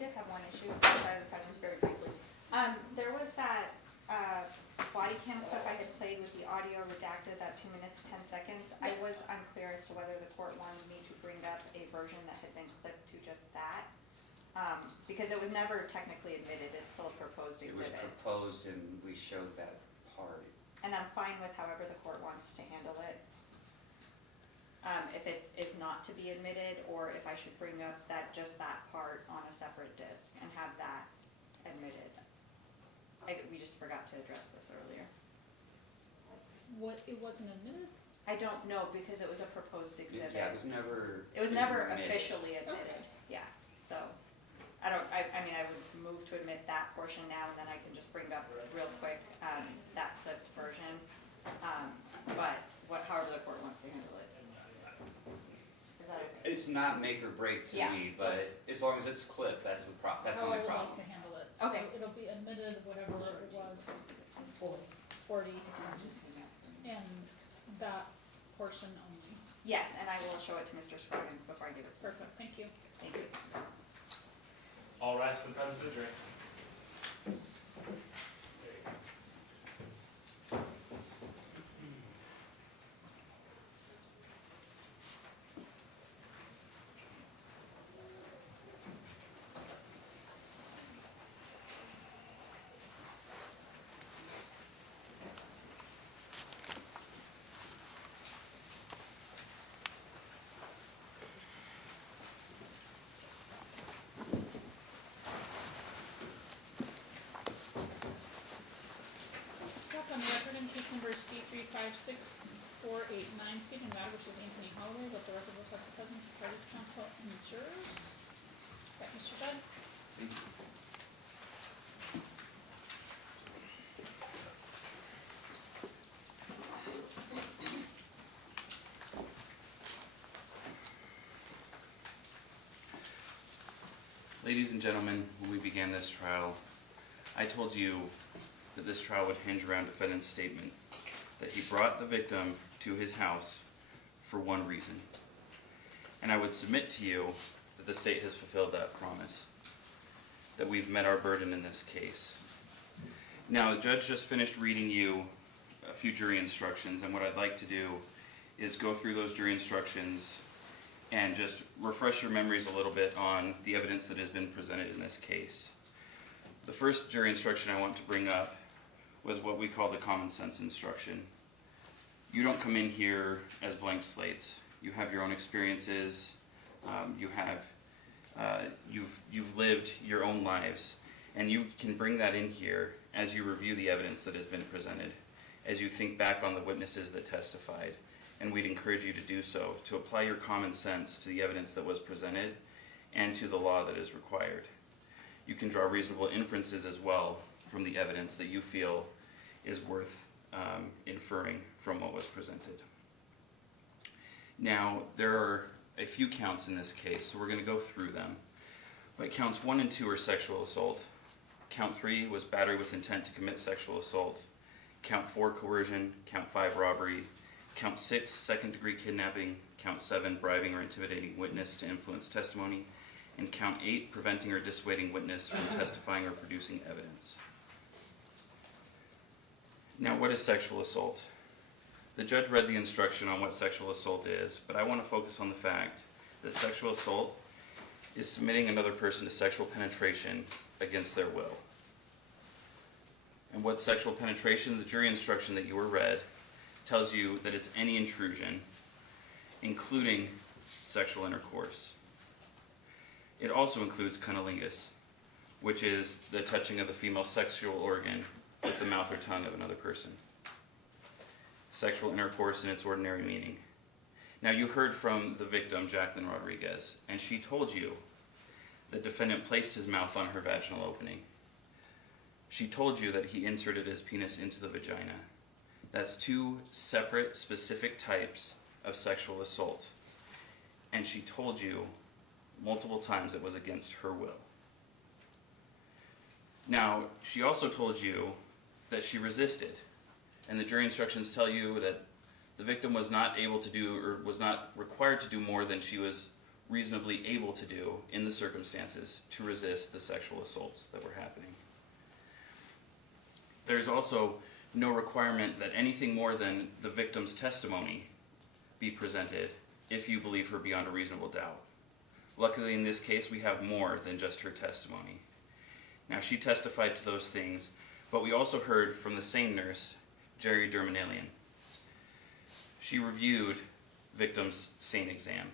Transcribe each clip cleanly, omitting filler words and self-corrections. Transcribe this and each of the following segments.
did have one issue outside of the presence very briefly. There was that body cam clip I had played with the audio redacted, that 2 minutes, 10 seconds. Yes. I was unclear as to whether the court wanted me to bring up a version that had been clipped to just that. Because it was never technically admitted, it's still a proposed It was exhibit. proposed and we showed that part. And I'm fine with however the court wants to handle it. If it is not to be admitted, or if I should bring up just that part on a separate disc and have that admitted. We just forgot to address this earlier. What, it wasn't admitted? I don't know, because it was a proposed exhibit. Yeah, it was never admitted. Officially admitted, yeah, so. I mean, I would move to admit that portion now, and then I can just bring up real quick, that clipped version. But however the court wants to handle it. Is that okay? It's not make or break to Yeah, me, but as long as it's clipped, that's the only How I would problem. like to handle it. Okay. So it'll be admitted, whatever it was, 40, and that portion only. Yes, and I will show it to Mr. Scroggins before I give it to him. Perfect, thank you. Thank you. All rise for the pledge of allegiance. On the record in case number C-356489, Stephen Matter versus Anthony Holloway, let the record reflect the presence of parties, counsel, and jurors. Okay, Mr. Judd? Thank you. Ladies and gentlemen, when we began this trial, I told you that this trial would hinge around defendant's statement that he brought the victim to his house for one reason. And I would submit to you that the state has fulfilled that promise, that we've met our burden in this case. Now, the judge just finished reading you a few jury instructions, and what I'd like to do is go through those jury instructions and just refresh your memories a little bit on the evidence that has been presented in this case. The first jury instruction I want to bring up was what we call the common sense instruction. You don't come in here as blank slates. You have your own experiences. You've lived your own lives, and you can bring that in here as you review the evidence that has been presented, as you think back on the witnesses that testified, and we'd encourage you to do so, to apply your common sense to the evidence that was presented and to the law that is required. You can draw reasonable inferences as well from the evidence that you feel is worth inferring from what was presented. Now, there are a few counts in this case, so we're going to go through them. But counts 1 and 2 are sexual assault. Count 3 was battery with intent to commit sexual assault. Count 4, coercion. Count 5, robbery. Count 6, second-degree kidnapping. Count 7, bribing or intimidating witness to influence testimony. And count 8, preventing or dissuading witness from testifying or producing evidence. Now, what is sexual assault? The judge read the instruction on what sexual assault is, but I want to focus on the fact that sexual assault is submitting another person to sexual penetration against their will. And what sexual penetration, the jury instruction that you were read, tells you that it's any intrusion, including sexual intercourse. It also includes cunnilingus, which is the touching of the female sexual organ with the mouth or tongue of another person. Sexual intercourse in its ordinary meaning. Now, you heard from the victim, Jacqueline Rodriguez, and she told you the defendant placed his mouth on her vaginal opening. She told you that he inserted his penis into the vagina. That's two separate, specific types of sexual assault. And she told you multiple times it was against her will. Now, she also told you that she resisted. And the jury instructions tell you that the victim was not able to do, or was not required to do more than she was reasonably able to do in the circumstances to resist the sexual assaults that were happening. There's also no requirement that anything more than the victim's testimony be presented if you believe her beyond a reasonable doubt. Luckily, in this case, we have more than just her testimony. Now, she testified to those things, but we also heard from the same nurse, Jerry Dermanelian. She reviewed victim's SANE exam.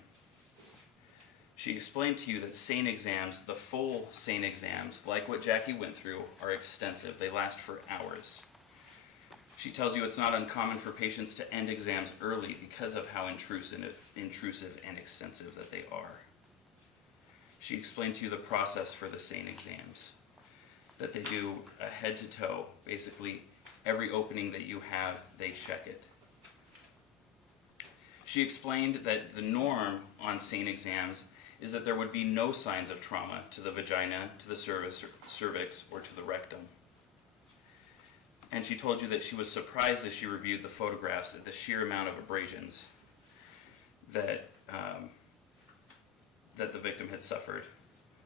She explained to you that SANE exams, the full SANE exams, like what Jackie went through, are extensive. They last for hours. She tells you it's not uncommon for patients to end exams early because of how intrusive and extensive that they are. She explained to you the process for the SANE exams, that they do a head to toe. Basically, every opening that you have, they check it. She explained that the norm on SANE exams is that there would be no signs of trauma to the vagina, to the cervix, or to the rectum. And she told you that she was surprised as she reviewed the photographs at the sheer amount of abrasions that the victim had suffered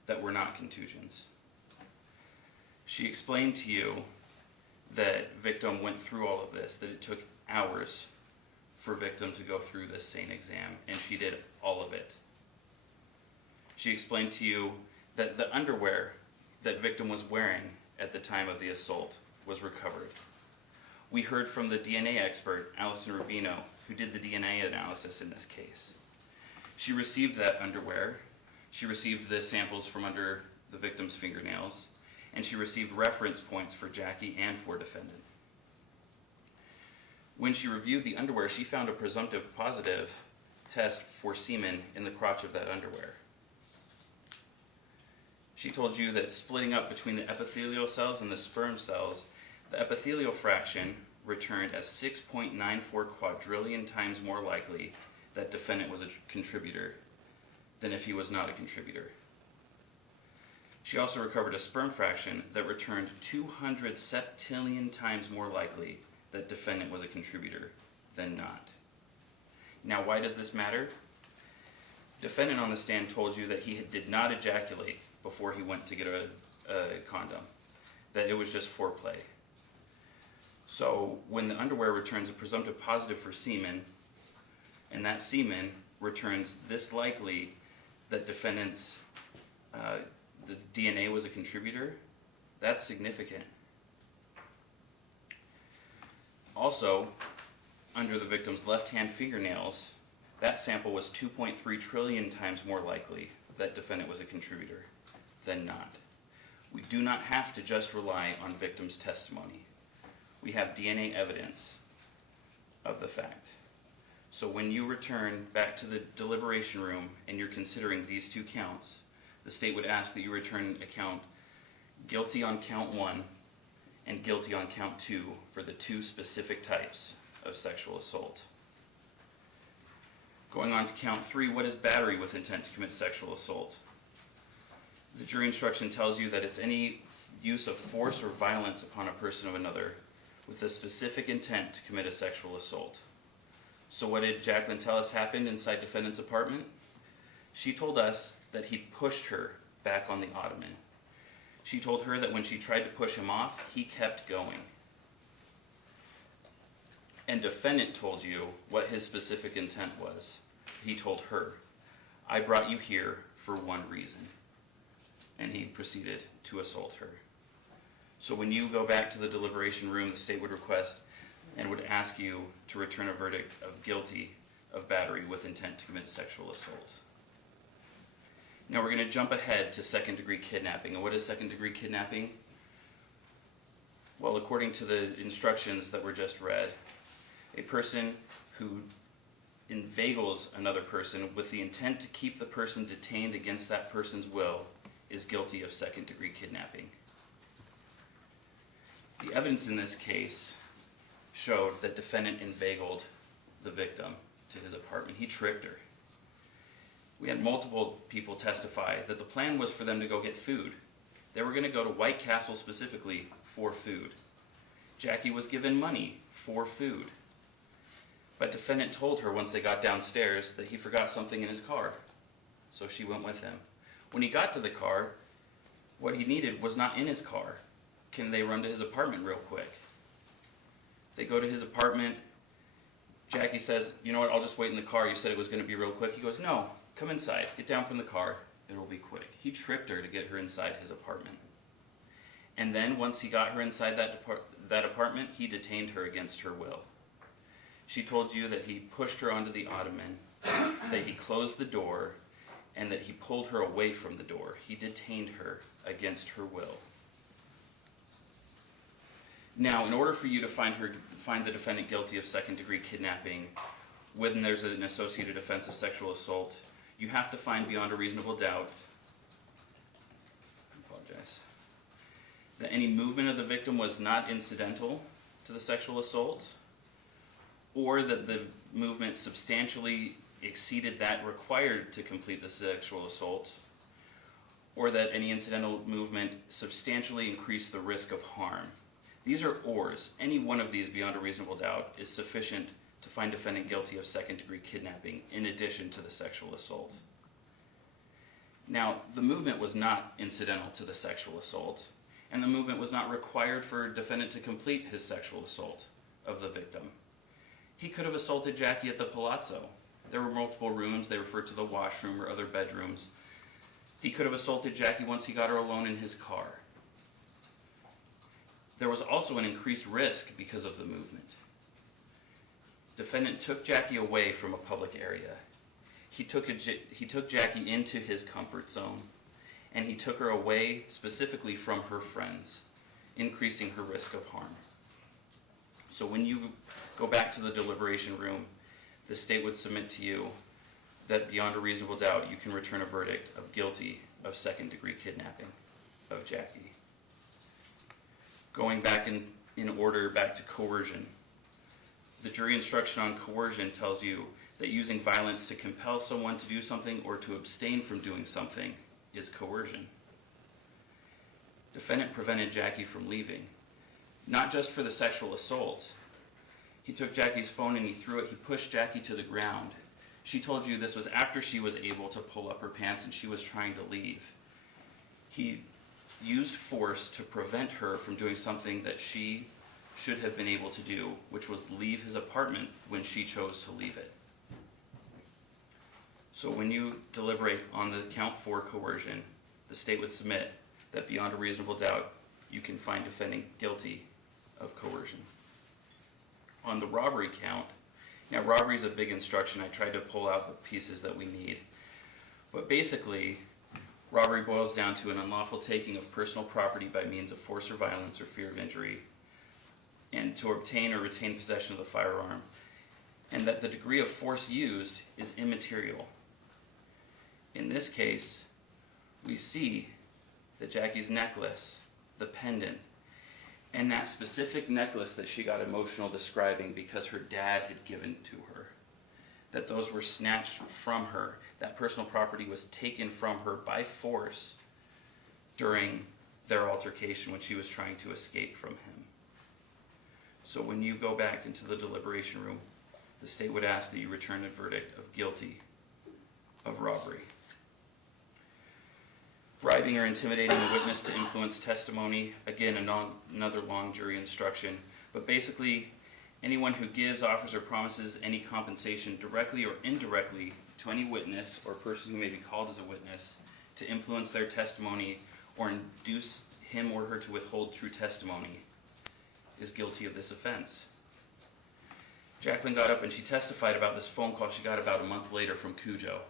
that were not contusions. She explained to you that victim went through all of this, that it took hours for victim to go through this SANE exam, and she did all of it. She explained to you that the underwear that victim was wearing at the time of the assault was recovered. We heard from the DNA expert, Allison Rubino, who did the DNA analysis in this case. She received that underwear, she received the samples from under the victim's fingernails, and she received reference points for Jackie and for defendant. When she reviewed the underwear, she found a presumptive positive test for semen in the crotch of that underwear. She told you that splitting up between the epithelial cells and the sperm cells, the epithelial fraction returned as 6.94 quadrillion times more likely that defendant was a contributor than if he was not a contributor. She also recovered a sperm fraction that returned 200 septillion times more likely that defendant was a contributor than not. Now, why does this matter? Defendant on the stand told you that he did not ejaculate before he went to get a condom, that it was just foreplay. So when the underwear returns a presumptive positive for semen, and that semen returns this likely that defendant's the DNA was a contributor, that's significant. Also, under the victim's left-hand fingernails, that sample was 2.3 trillion times more likely that defendant was a contributor than not. We do not have to just rely on victim's testimony. We have DNA evidence of the fact. So when you return back to the deliberation room and you're considering these two counts, the state would ask that you return a count guilty on count 1 and guilty on count 2 for the two specific types of sexual assault. Going on to count 3, what is battery with intent to commit sexual assault? The jury instruction tells you that it's any use of force or violence upon a person of another with the specific intent to commit a sexual assault. So what did Jacqueline tell us happened inside defendant's apartment? She told us that he pushed her back on the ottoman. She told her that when she tried to push him off, he kept going. And defendant told you what his specific intent was. He told her, I brought you here for one reason. And he proceeded to assault her. So when you go back to the deliberation room, the state would request and would ask you to return a verdict of guilty of battery with intent to commit sexual assault. Now we're going to jump ahead to second-degree kidnapping. And what is second-degree kidnapping? Well, according to the instructions that were just read, a person who inveigles another person with the intent to keep the person detained against that person's will is guilty of second-degree kidnapping. The evidence in this case showed that defendant inveigled the victim to his apartment. He tricked her. We had multiple people testify that the plan was for them to go get food. They were going to go to White Castle specifically for food. Jackie was given money for food. But defendant told her once they got downstairs that he forgot something in his car. so she went with him. When he got to the car, what he needed was not in his car. Can they run to his apartment real quick? They go to his apartment. Jackie says, you know what, I'll just wait in the car. You said it was going to be real quick. He goes, no, come inside. Get down from the car. It'll be quick. He tricked her to get her inside his apartment. And then once he got her inside that apartment, he detained her against her will. She told you that he pushed her onto the ottoman, that he closed the door, and that he pulled her away from the door. He detained her against her will. Now, in order for you to find the defendant guilty of second-degree kidnapping when there's an associated offense of sexual assault, you have to find beyond a reasonable doubt, I apologize, that any movement of the victim was not incidental to the sexual assault, or that the movement substantially exceeded that required to complete the sexual assault, or that any incidental movement substantially increased the risk of harm. These are ors. Any one of these beyond a reasonable doubt is sufficient to find defendant guilty of second-degree kidnapping in addition to the sexual assault. Now, the movement was not incidental to the sexual assault, and the movement was not required for a defendant to complete his sexual assault of the victim. He could have assaulted Jackie at the palazzo. There were multiple rooms. They referred to the washroom or other bedrooms. He could have assaulted Jackie once he got her alone in his car. There was also an increased risk because of the movement. Defendant took Jackie away from a public area. He took Jackie into his comfort zone, and he took her away specifically from her friends, increasing her risk of harm. So when you go back to the deliberation room, the state would submit to you that beyond a reasonable doubt you can return a verdict of guilty of second-degree kidnapping of Jackie. Going back in order back to coercion. The jury instruction on coercion tells you that using violence to compel someone to do something or to abstain from doing something is coercion. Defendant prevented Jackie from leaving, not just for the sexual assault. He took Jackie's phone and he threw it. He pushed Jackie to the ground. She told you this was after she was able to pull up her pants and she was trying to leave. He used force to prevent her from doing something that she should have been able to do, which was leave his apartment when she chose to leave it. So when you deliberate on the count for coercion, the state would submit that beyond a reasonable doubt you can find defendant guilty of coercion. On the robbery count, now robbery is a big instruction. I tried to pull out the pieces that we need. But basically, robbery boils down to an unlawful taking of personal property by means of force or violence or fear of injury, and to obtain or retain possession of the firearm, and that the degree of force used is immaterial. In this case, we see that Jackie's necklace, the pendant, and that specific necklace that she got emotional describing because her dad had given to her, that those were snatched from her. That personal property was taken from her by force during their altercation when she was trying to escape from him. So when you go back into the deliberation room, the state would ask that you return a verdict of guilty of robbery. Bribing or intimidating a witness to influence testimony, again, another long jury instruction, but basically anyone who gives, offers, or promises any compensation directly or indirectly to any witness or person who may be called as a witness to influence their testimony or induce him or her to withhold true testimony is guilty of this offense. Jacqueline got up and she testified about this phone call she got about a month later from Cujo.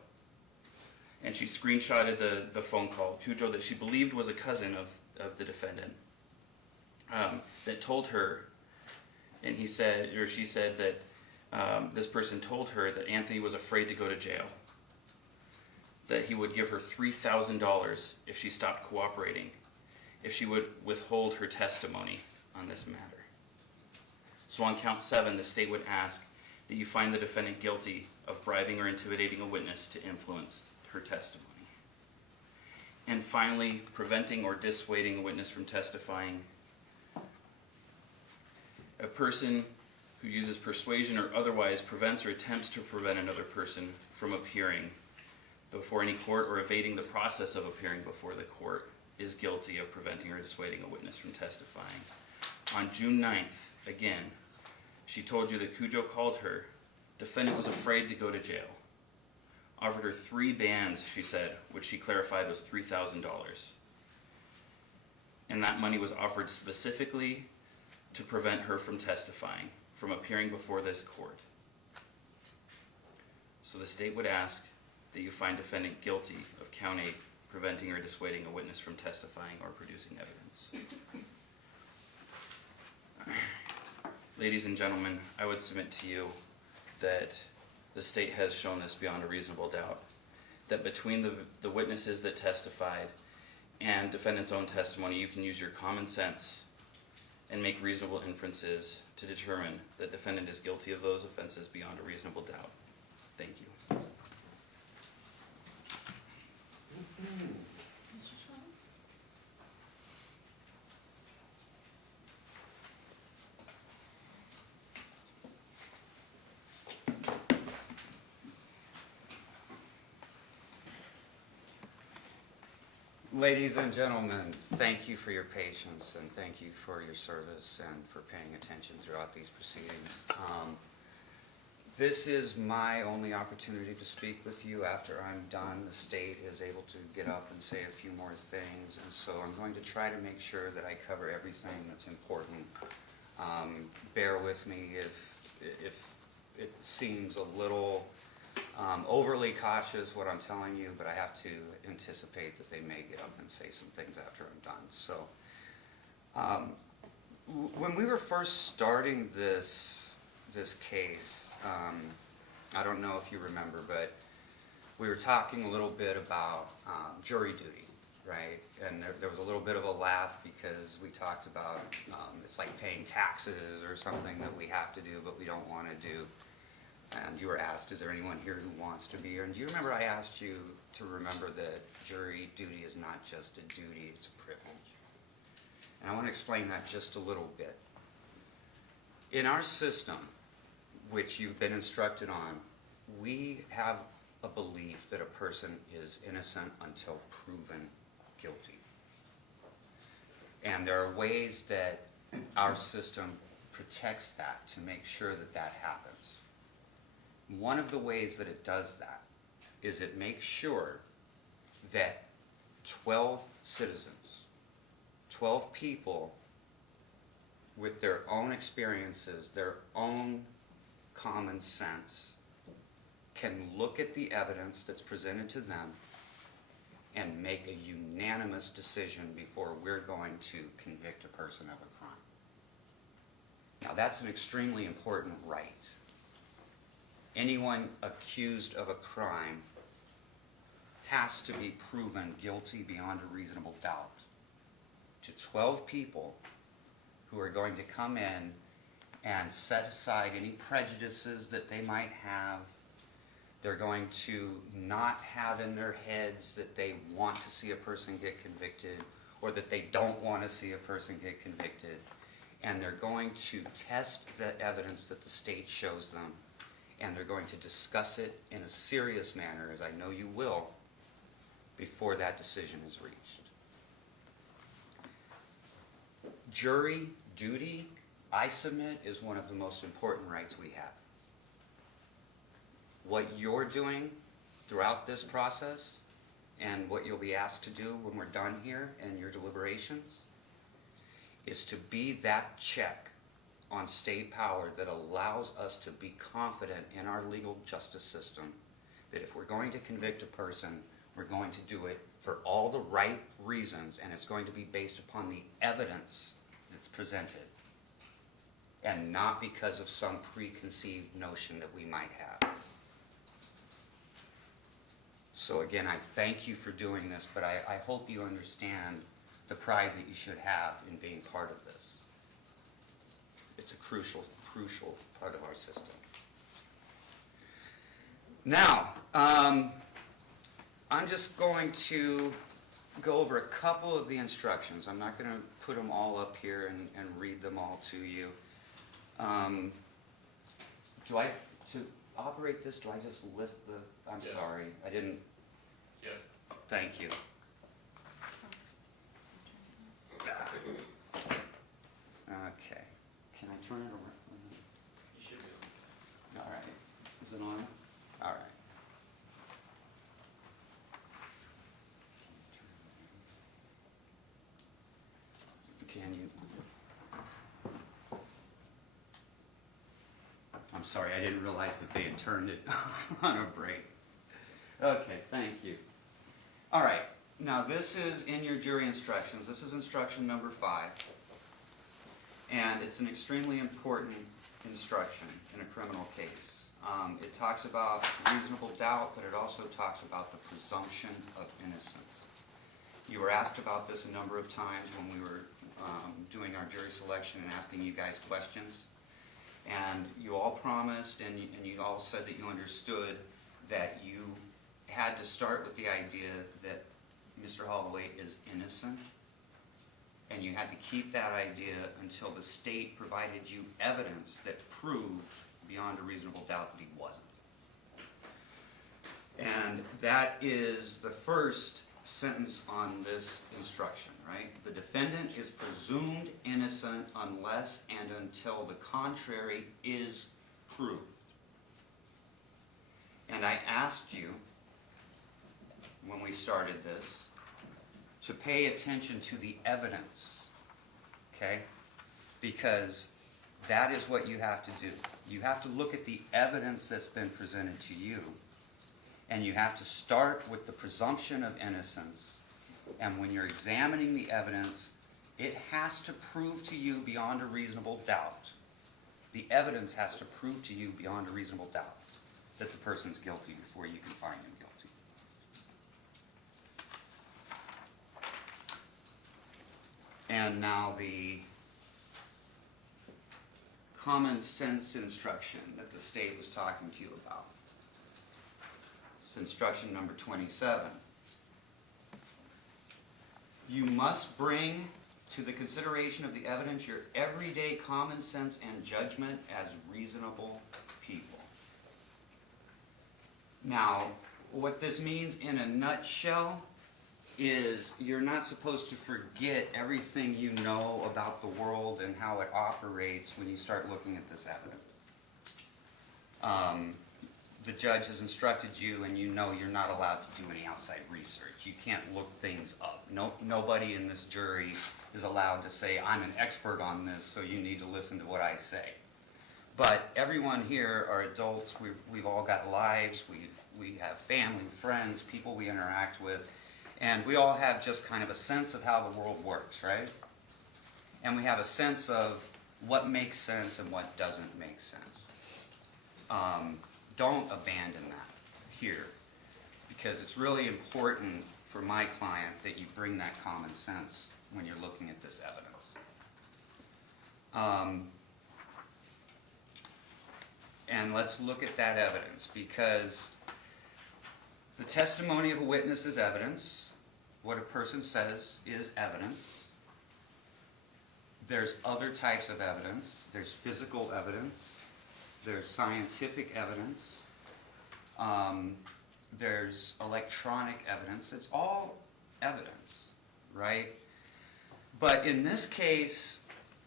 And she screenshotted the phone call. Cujo, that she believed was a cousin of the defendant, that told her, and he said, or she said that this person told her that Anthony was afraid to go to jail, that he would give her $3,000 if she stopped cooperating, if she would withhold her testimony on this matter. So on count 7, the state would ask that you find the defendant guilty of bribing or intimidating a witness to influence her testimony. And finally, preventing or dissuading a witness from testifying. A person who uses persuasion or otherwise prevents or attempts to prevent another person from appearing before any court or evading the process of appearing before the court is guilty of preventing or dissuading a witness from testifying. On June 9th, again, she told you that Cujo called her. Defendant was afraid to go to jail. Offered her 3 bands, she said, which she clarified was $3,000. And that money was offered specifically to prevent her from testifying, from appearing before this court. So the state would ask that you find defendant guilty of count 8, preventing or dissuading a witness from testifying or producing evidence. Ladies and gentlemen, I would submit to you that the state has shown this beyond a reasonable doubt, that between the witnesses that testified and defendant's own testimony, you can use your common sense and make reasonable inferences to determine that defendant is guilty of those offenses beyond a reasonable doubt. Thank you. Mr. Schwartz? Ladies and gentlemen, thank you for your patience and thank you for your service and for paying attention throughout these proceedings. This is my only opportunity to speak with you. After I'm done, the state is able to get up and say a few more things, and so I'm going to try to make sure that I cover everything that's important. Bear with me if it seems a little overly cautious what I'm telling you, but I have to anticipate that they may get up and say some things after I'm done. So when we were first starting this case, I don't know if you remember, but we were talking a little bit about jury duty, right? And there was a little bit of a laugh because we talked about it's like paying taxes or something that we have to do but we don't want to do. And you were asked, is there anyone here who wants to be here? And do you remember I asked you to remember that jury duty is not just a duty, it's a privilege. And I want to explain that just a little bit. In our system, which you've been instructed on, we have a belief that a person is innocent until proven guilty. And there are ways that our system protects that to make sure that that happens. One of the ways that it does that is it makes sure that 12 citizens, 12 people with their own experiences, their own common sense, can look at the evidence that's presented to them and make a unanimous decision before we're going to convict a person of a crime. Now that's an extremely important right. Anyone accused of a crime has to be proven guilty beyond a reasonable doubt to 12 people who are going to come in and set aside any prejudices that they might have. They're going to not have in their heads that they want to see a person get convicted or that they don't want to see a person get convicted. And they're going to test the evidence that the state shows them, and they're going to discuss it in a serious manner, as I know you will, before that decision is reached. Jury duty, I submit, is one of the most important rights we have. What you're doing throughout this process and what you'll be asked to do when we're done here in your deliberations is to be that check on state power that allows us to be confident in our legal justice system that if we're going to convict a person, we're going to do it for all the right reasons, and it's going to be based upon the evidence that's presented and not because of some preconceived notion that we might have. So again, I thank you for doing this, but I hope you understand the pride that you should have in being part of this. It's a crucial part of our system. Now, I'm just going to go over a couple of the instructions. I'm not going to put them all up here and read them all to you. To operate this, do I just lift the, I'm sorry, I didn't Yes. Thank you. Okay. Can I turn it around? You should be. All right. Is it on? All right. Can you? I'm sorry, I didn't realize that they had turned it on a break. Okay, thank you. All right, now this is in your jury instructions. This is instruction number 5. And it's an extremely important instruction in a criminal case. It talks about reasonable doubt, but it also talks about the presumption of innocence. You were asked about this a number of times when we were doing our jury selection and asking you guys questions. And you all promised and you all said that you understood that you had to start with the idea that Mr. Holloway is innocent. And you had to keep that idea until the state provided you evidence that proved beyond a reasonable doubt that he wasn't. And that is the first sentence on this instruction, right? The defendant is presumed innocent unless and until the contrary is proved. And I asked you, when we started this, to pay attention to the evidence, okay? Because that is what you have to do. You have to look at the evidence that's been presented to you, and you have to start with the presumption of innocence. And when you're examining the evidence, it has to prove to you beyond a reasonable doubt. The evidence has to prove to you beyond a reasonable doubt that the person's guilty before you can find him guilty. And now the common sense instruction that the state was talking to you about. It's instruction number 27. You must bring to the consideration of the evidence your everyday common sense and judgment as reasonable people. Now, what this means in a nutshell is you're not supposed to forget everything you know about the world and how it operates when you start looking at this evidence. The judge has instructed you, and you know you're not allowed to do any outside research. You can't look things up. Nobody in this jury is allowed to say, I'm an expert on this, so you need to listen to what I say. But everyone here are adults. We've all got lives. We have family, friends, people we interact with. And we all have just kind of a sense of how the world works, right? And we have a sense of what makes sense and what doesn't make sense. Don't abandon that here, because it's really important for my client that you bring that common sense when you're looking at this evidence. And let's look at that evidence, because the testimony of a witness is evidence. What a person says is evidence. There's other types of evidence. There's physical evidence. There's scientific evidence. There's electronic evidence. It's all evidence, right? But in this case,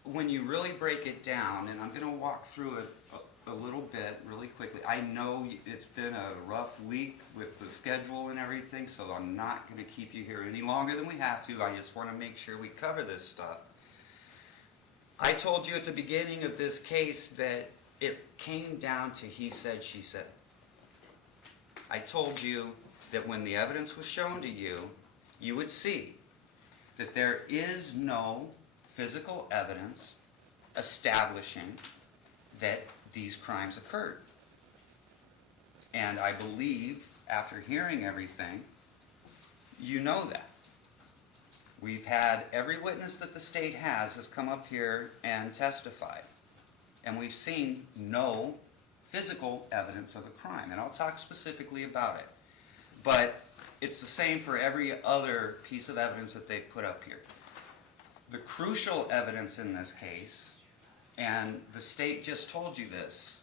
when you really break it down, and I'm going to walk through it a little bit really quickly. I know it's been a rough week with the schedule and everything, so I'm not going to keep you here any longer than we have to. I just want to make sure we cover this stuff. I told you at the beginning of this case that it came down to he said, she said. I told you that when the evidence was shown to you, you would see that there is no physical evidence establishing that these crimes occurred. And I believe, after hearing everything, you know that. We've had every witness that the state has come up here and testified. And we've seen no physical evidence of a crime. And I'll talk specifically about it. But it's the same for every other piece of evidence that they've put up here. The crucial evidence in this case, and the state just told you this,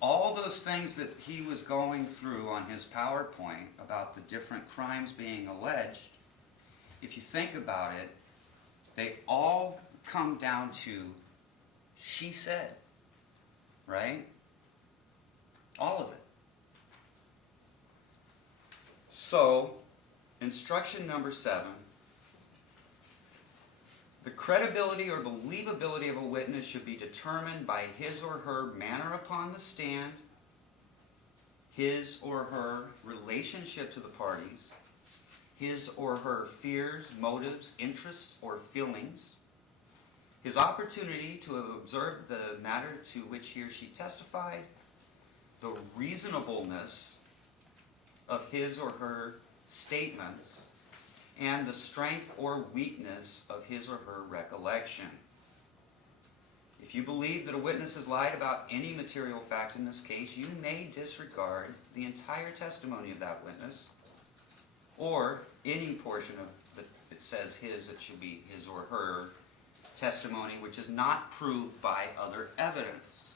all those things that he was going through on his PowerPoint about the different crimes being alleged, if you think about it, they all come down to she said, right? All of it. So, instruction number 7. The credibility or believability of a witness should be determined by his or her manner upon the stand, his or her relationship to the parties, his or her fears, motives, interests, or feelings, his opportunity to have observed the matter to which he or she testified, the reasonableness of his or her statements, and the strength or weakness of his or her recollection. If you believe that a witness has lied about any material fact in this case, you may disregard the entire testimony of that witness, or any portion of it says his, it should be his or her testimony, which is not proved by other evidence.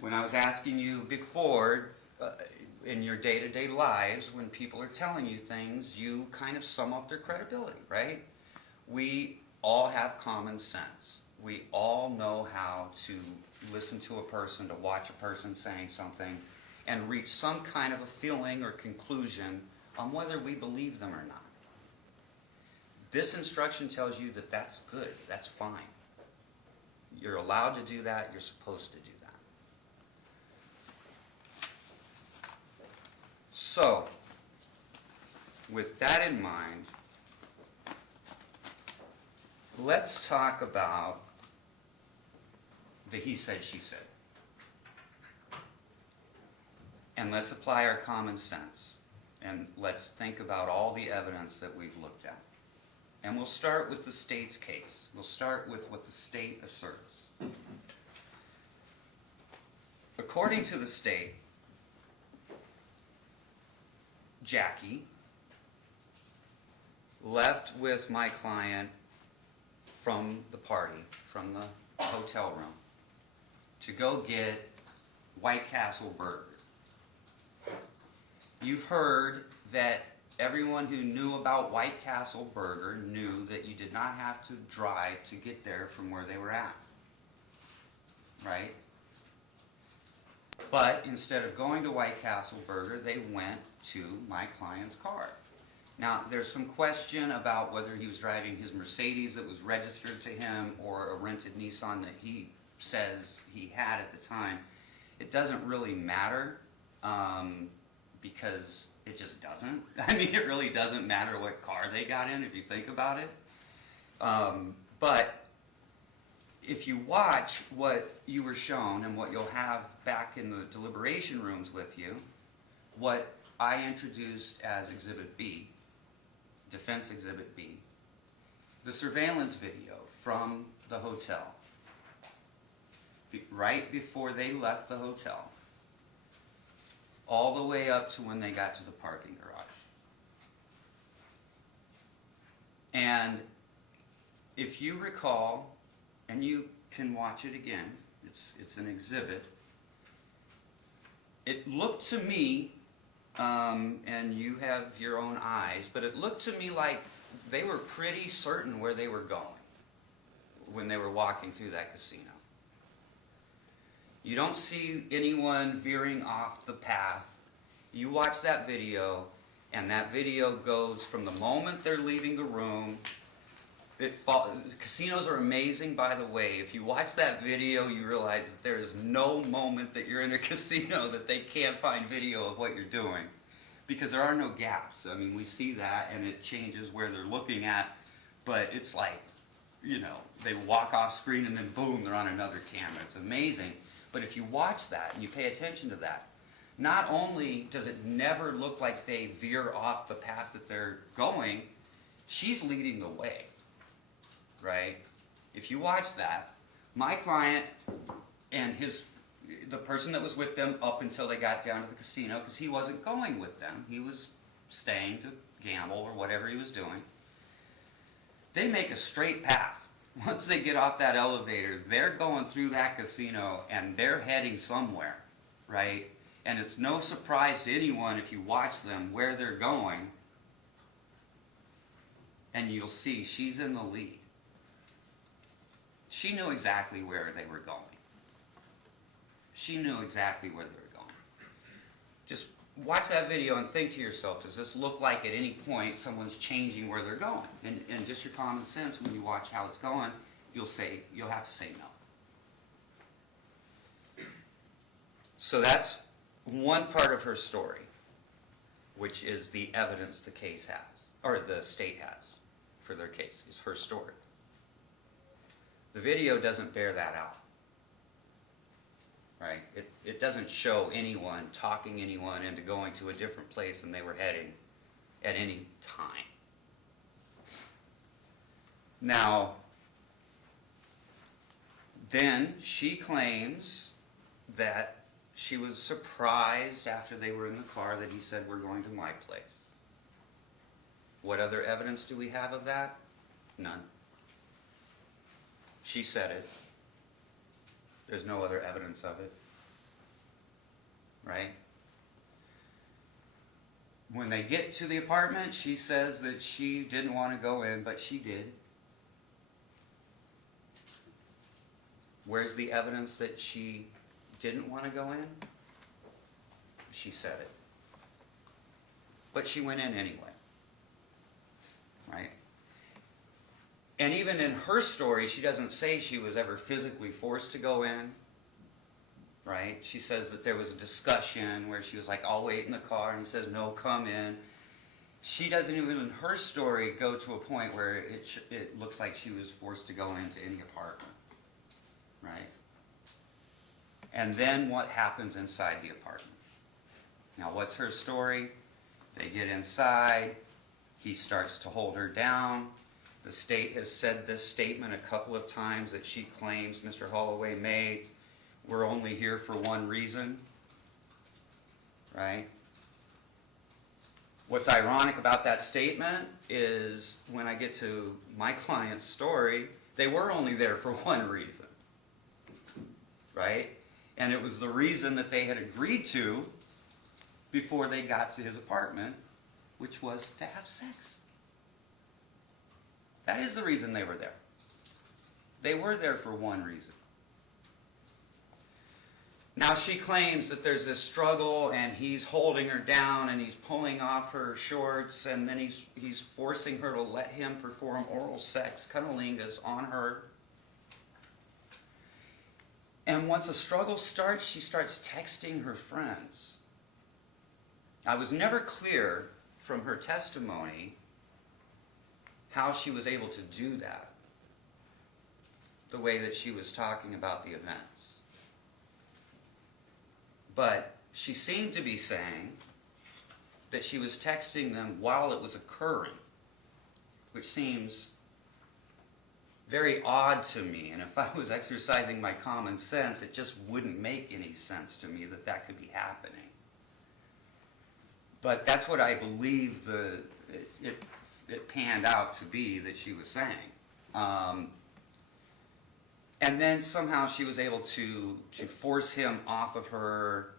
When I was asking you before, in your day-to-day lives, when people are telling you things, you kind of sum up their credibility, right? We all have common sense. We all know how to listen to a person, to watch a person saying something, and reach some kind of a feeling or conclusion on whether we believe them or not. This instruction tells you that that's good, that's fine. You're allowed to do that, you're supposed to do that. So, with that in mind, let's talk about the he said, she said. And let's apply our common sense. And let's think about all the evidence that we've looked at. And we'll start with the state's case. We'll start with what the state asserts. According to the state, Jackie left with my client from the party, from the hotel room, to go get White Castle burgers. You've heard that everyone who knew about White Castle burger knew that you did not have to drive to get there from where they were at, right? But instead of going to White Castle burger, they went to my client's car. Now, there's some question about whether he was driving his Mercedes that was registered to him or a rented Nissan that he says he had at the time. It doesn't really matter because it just doesn't. I mean, it really doesn't matter what car they got in if you think about it. But if you watch what you were shown and what you'll have back in the deliberation rooms with you, what I introduced as Exhibit B, Defense Exhibit B, the surveillance video from the hotel, right before they left the hotel, all the way up to when they got to the parking garage. And if you recall, and you can watch it again, it's an exhibit, it looked to me, and you have your own eyes, but it looked to me like they were pretty certain where they were going when they were walking through that casino. You don't see anyone veering off the path. You watch that video, and that video goes from the moment they're leaving the room. Casinos are amazing, by the way. If you watch that video, you realize that there is no moment that you're in a casino that they can't find video of what you're doing, because there are no gaps. I mean, we see that, and it changes where they're looking at, but it's like, you know, they walk off screen, and then boom, they're on another camera. It's amazing. But if you watch that, and you pay attention to that, not only does it never look like they veer off the path that they're going, she's leading the way. Right? If you watch that, my client and the person that was with them up until they got down to the casino, because he wasn't going with them, he was staying to gamble or whatever he was doing, they make a straight path once they get off that elevator, they're going through that casino and they're heading somewhere, right? And it's no surprise to anyone if you watch them where they're going, and you'll see she's in the lead. She knew exactly where they were going. She knew exactly where they were going. Just watch that video and think to yourself, does this look like at any point someone's changing where they're going? And just your common sense, when you watch how it's going, you'll have to say no. So that's one part of her story, which is the evidence the case has, or the state has for their case, is her story. The video doesn't bear that out, right? It doesn't show anyone talking anyone into going to a different place than they were heading at any time. Now, then she claims that she was surprised after they were in the car that he said, "We're going to my place." What other evidence do we have of that? None. She said it. There's no other evidence of it. Right? When they get to the apartment, she says that she didn't want to go in, but she did. Where's the evidence that she didn't want to go in? She said it. But she went in anyway. Right? And even in her story, she doesn't say she was ever physically forced to go in. Right? She says that there was a discussion where she was like, "I'll wait in the car," and he says, "No, come in." She doesn't even, in her story, go to a point where it looks like she was forced to go into any apartment. Right? And then what happens inside the apartment? Now, what's her story? They get inside. He starts to hold her down. The state has said this statement a couple of times that she claims Mr. Holloway made. "We're only here for one reason." Right? What's ironic about that statement is when I get to my client's story, they were only there for one reason. Right? And it was the reason that they had agreed to before they got to his apartment, which was to have sex. That is the reason they were there. They were there for one reason. Now she claims that there's this struggle and he's holding her down and he's pulling off her shorts and then he's forcing her to let him perform oral sex, cunnilingus, on her. And once a struggle starts, she starts texting her friends. I was never clear from her testimony how she was able to do that, the way that she was talking about the events. But she seemed to be saying that she was texting them while it was occurring, which seems very odd to me. And if I was exercising my common sense, it just wouldn't make any sense to me that that could be happening. But that's what I believe it panned out to be that she was saying. And then somehow she was able to force him off of her,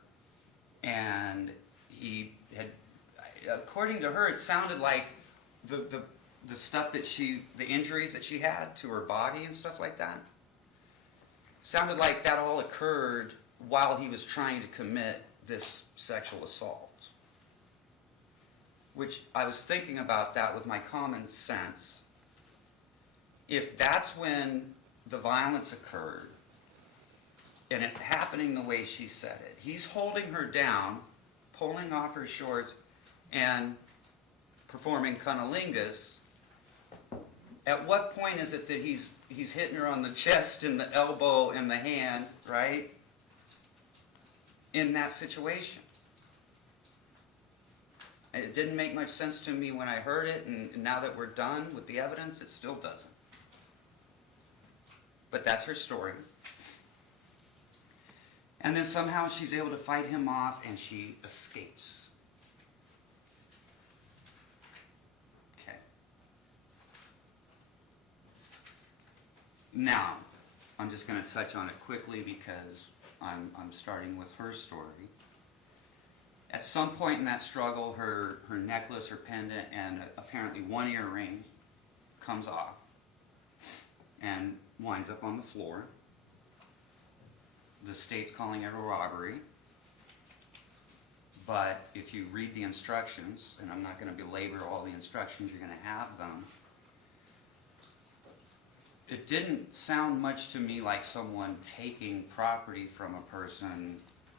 and he had, according to her, it sounded like the stuff that the injuries that she had to her body and stuff like that, sounded like that all occurred while he was trying to commit this sexual assault. Which I was thinking about that with my common sense. If that's when the violence occurred, and it's happening the way she said it, he's holding her down, pulling off her shorts, and performing cunnilingus. At what point is it that he's hitting her on the chest and the elbow and the hand, right? In that situation. It didn't make much sense to me when I heard it, and now that we're done with the evidence, it still doesn't. But that's her story. And then somehow she's able to fight him off, and she escapes. Okay. Now, I'm just going to touch on it quickly because I'm starting with her story. At some point in that struggle, her necklace, her pendant, and apparently one earring comes off and winds up on the floor. The state's calling it a robbery. But if you read the instructions, and I'm not going to belabor all the instructions, you're going to have them. It didn't sound much to me like someone taking property from a person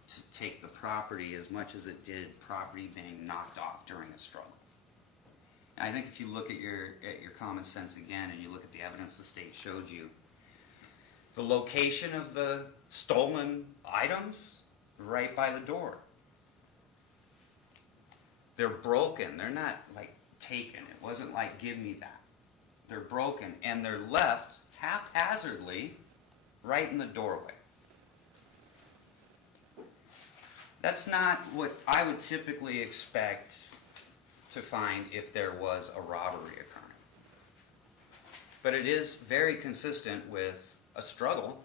to take the property as much as it did property being knocked off during a struggle. And I think if you look at your common sense again and you look at the evidence the state showed you, the location of the stolen items right by the door. They're broken. They're not like taken. It wasn't like give me that. They're broken and they're left haphazardly right in the doorway. That's not what I would typically expect to find if there was a robbery occurring. But it is very consistent with a struggle.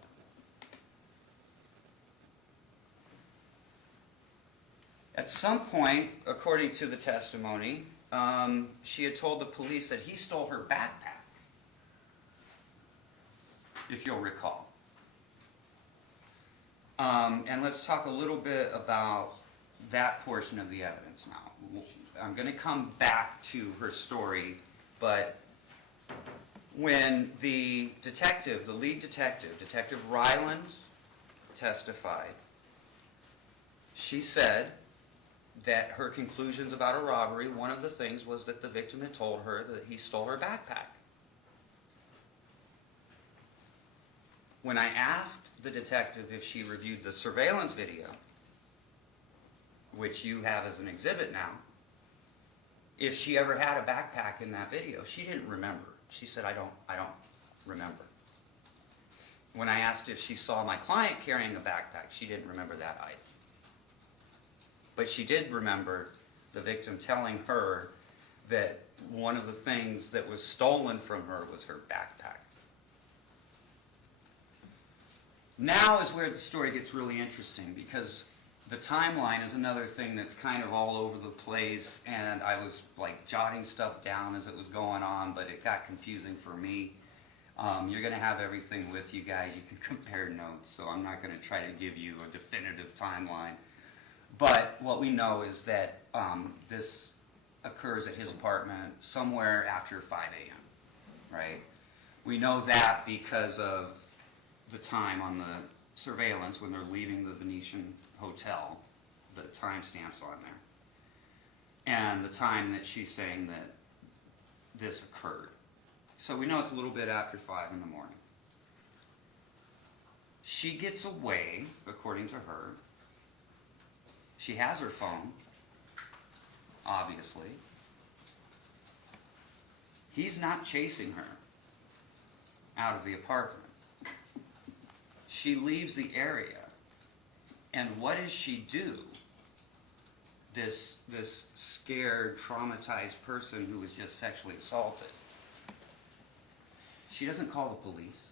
At some point, according to the testimony, she had told the police that he stole her backpack, if you'll recall. And let's talk a little bit about that portion of the evidence now. I'm going to come back to her story, but when the detective, the lead detective, Detective Ryland, testified, she said that her conclusions about a robbery, one of the things was that the victim had told her that he stole her backpack. When I asked the detective if she reviewed the surveillance video, which you have as an exhibit now, if she ever had a backpack in that video, she didn't remember. She said, I don't remember. When I asked if she saw my client carrying a backpack, she didn't remember that either. But she did remember the victim telling her that one of the things that was stolen from her was her backpack. Now is where the story gets really interesting, because the timeline is another thing that's kind of all over the place, and I was like jotting stuff down as it was going on, but it got confusing for me. You're going to have everything with you guys. You can compare notes, so I'm not going to try to give you a definitive timeline. But what we know is that this occurs at his apartment somewhere after 5 a.m., right? We know that because of the time on the surveillance when they're leaving the Venetian Hotel, the timestamps on there, and the time that she's saying that this occurred. So we know it's a little bit after 5 in the morning. She gets away, according to her. She has her phone, obviously. He's not chasing her out of the apartment. She leaves the area, and what does she do? This scared, traumatized person who was just sexually assaulted. She doesn't call the police.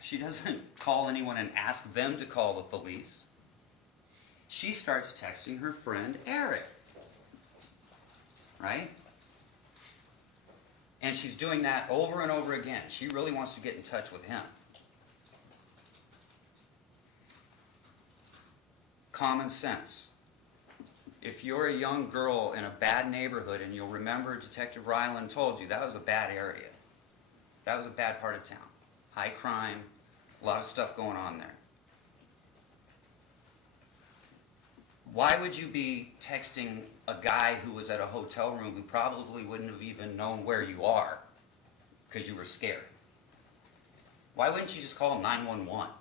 She doesn't call anyone and ask them to call the police. She starts texting her friend Eric, right? And she's doing that over and over again. She really wants to get in touch with him. Common sense. If you're a young girl in a bad neighborhood, and you'll remember Detective Ryland told you that was a bad area. That was a bad part of town. High crime, a lot of stuff going on there. Why would you be texting a guy who was at a hotel room who probably wouldn't have even known where you are because you were scared? Why wouldn't you just call 911?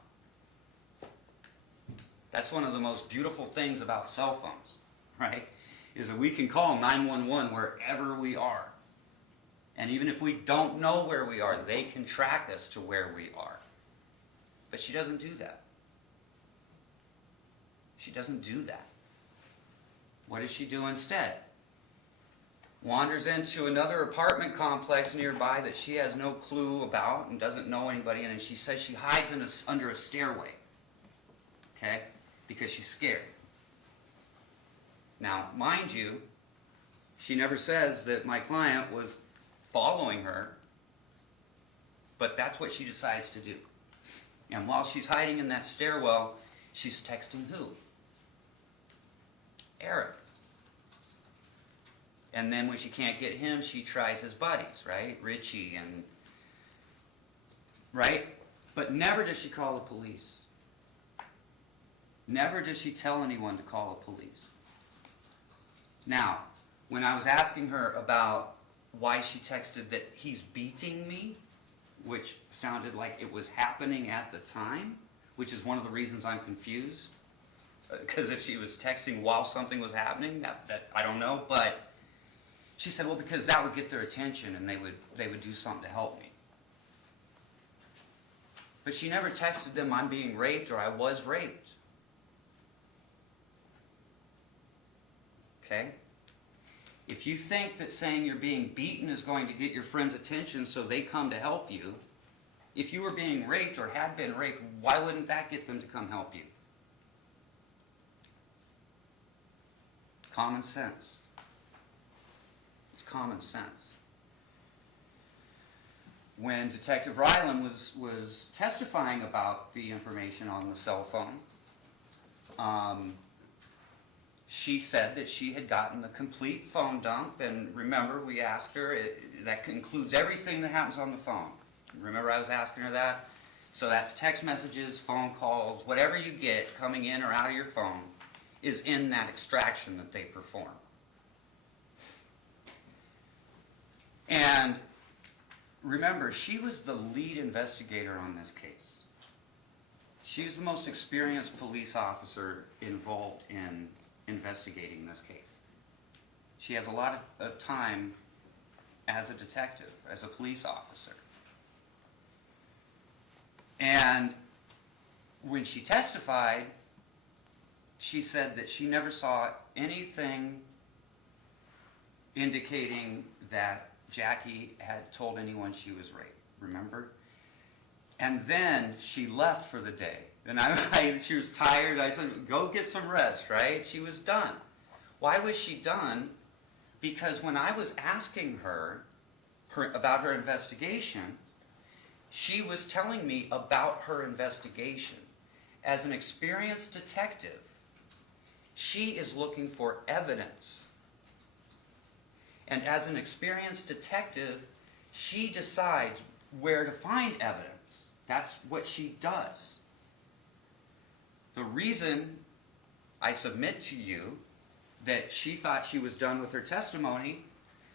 That's one of the most beautiful things about cell phones, right? Is that we can call 911 wherever we are. And even if we don't know where we are, they can track us to where we are. But she doesn't do that. She doesn't do that. What does she do instead? wanders into another apartment complex nearby that she has no clue about and doesn't know anybody in, and she says she hides under a stairway, okay, because she's scared. Now, mind you, she never says that my client was following her, but that's what she decides to do. And while she's hiding in that stairwell, she's texting who? Eric. And then when she can't get him, she tries his buddies, right? Richie and... right? But never does she call the police. Never does she tell anyone to call the police. Now, when I was asking her about why she texted that he's beating me, which sounded like it was happening at the time, which is one of the reasons I'm confused. Because if she was texting while something was happening, that I don't know, but she said, well, because that would get their attention and they would do something to help me. But she never texted them, I'm being raped or I was raped. Okay? If you think that saying you're being beaten is going to get your friend's attention so they come to help you, if you were being raped or had been raped, why wouldn't that get them to come help you? Common sense. It's common sense. When Detective Ryland was testifying about the information on the cell phone, she said that she had gotten a complete phone dump, and remember, we asked her, that includes everything that happens on the phone. Remember I was asking her that? So that's text messages, phone calls, whatever you get coming in or out of your phone is in that extraction that they perform. And remember, she was the lead investigator on this case. She was the most experienced police officer involved in investigating this case. She has a lot of time as a detective, as a police officer. And when she testified, she said that she never saw anything indicating that Jackie had told anyone she was raped, remember? And then she left for the day. And she was tired. I said, go get some rest, right? She was done. Why was she done? Because when I was asking her about her investigation, she was telling me about her investigation. As an experienced detective, she is looking for evidence. And as an experienced detective, she decides where to find evidence. That's what she does. The reason I submit to you that she thought she was done with her testimony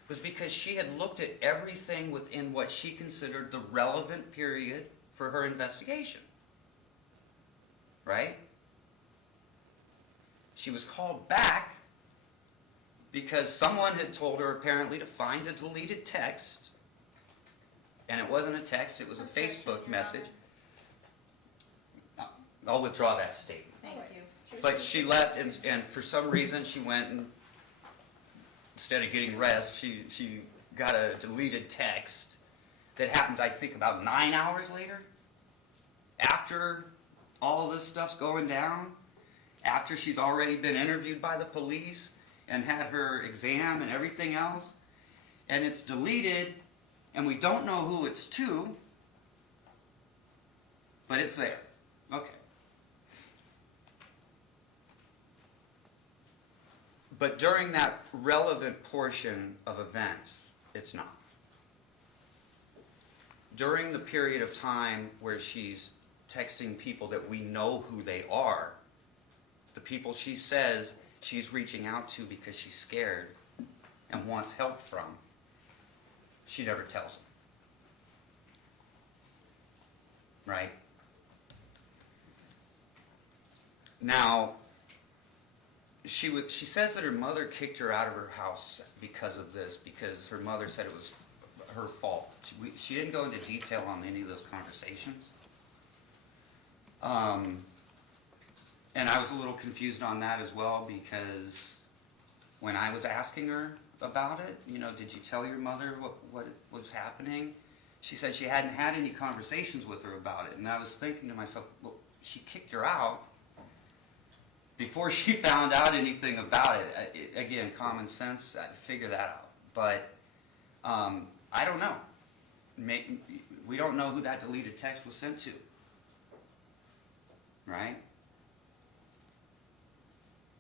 was because she had looked at everything within what she considered the relevant period for her investigation. Right? She was called back because someone had told her apparently to find a deleted text. And it wasn't a text, it was a Facebook message. I'll withdraw that statement. Thank you. But she left, and for some reason she went and, instead of getting rest, she got a deleted text that happened, I think, about 9 hours later. After all this stuff's going down, after she's already been interviewed by the police and had her exam and everything else, and it's deleted, and we don't know who it's to, but it's there. Okay. But during that relevant portion of events, it's not. During the period of time where she's texting people that we know who they are, the people she says she's reaching out to because she's scared and wants help from, she never tells them. Right? Now, she says that her mother kicked her out of her house because of this, because her mother said it was her fault. She didn't go into detail on any of those conversations. And I was a little confused on that as well, because when I was asking her about it? You know, did you tell your mother what was happening? She said she hadn't had any conversations with her about it. And I was thinking to myself, well, she kicked her out before she found out anything about it. Again, common sense, I'd figure that out. But I don't know. We don't know who that deleted text was sent to. Right?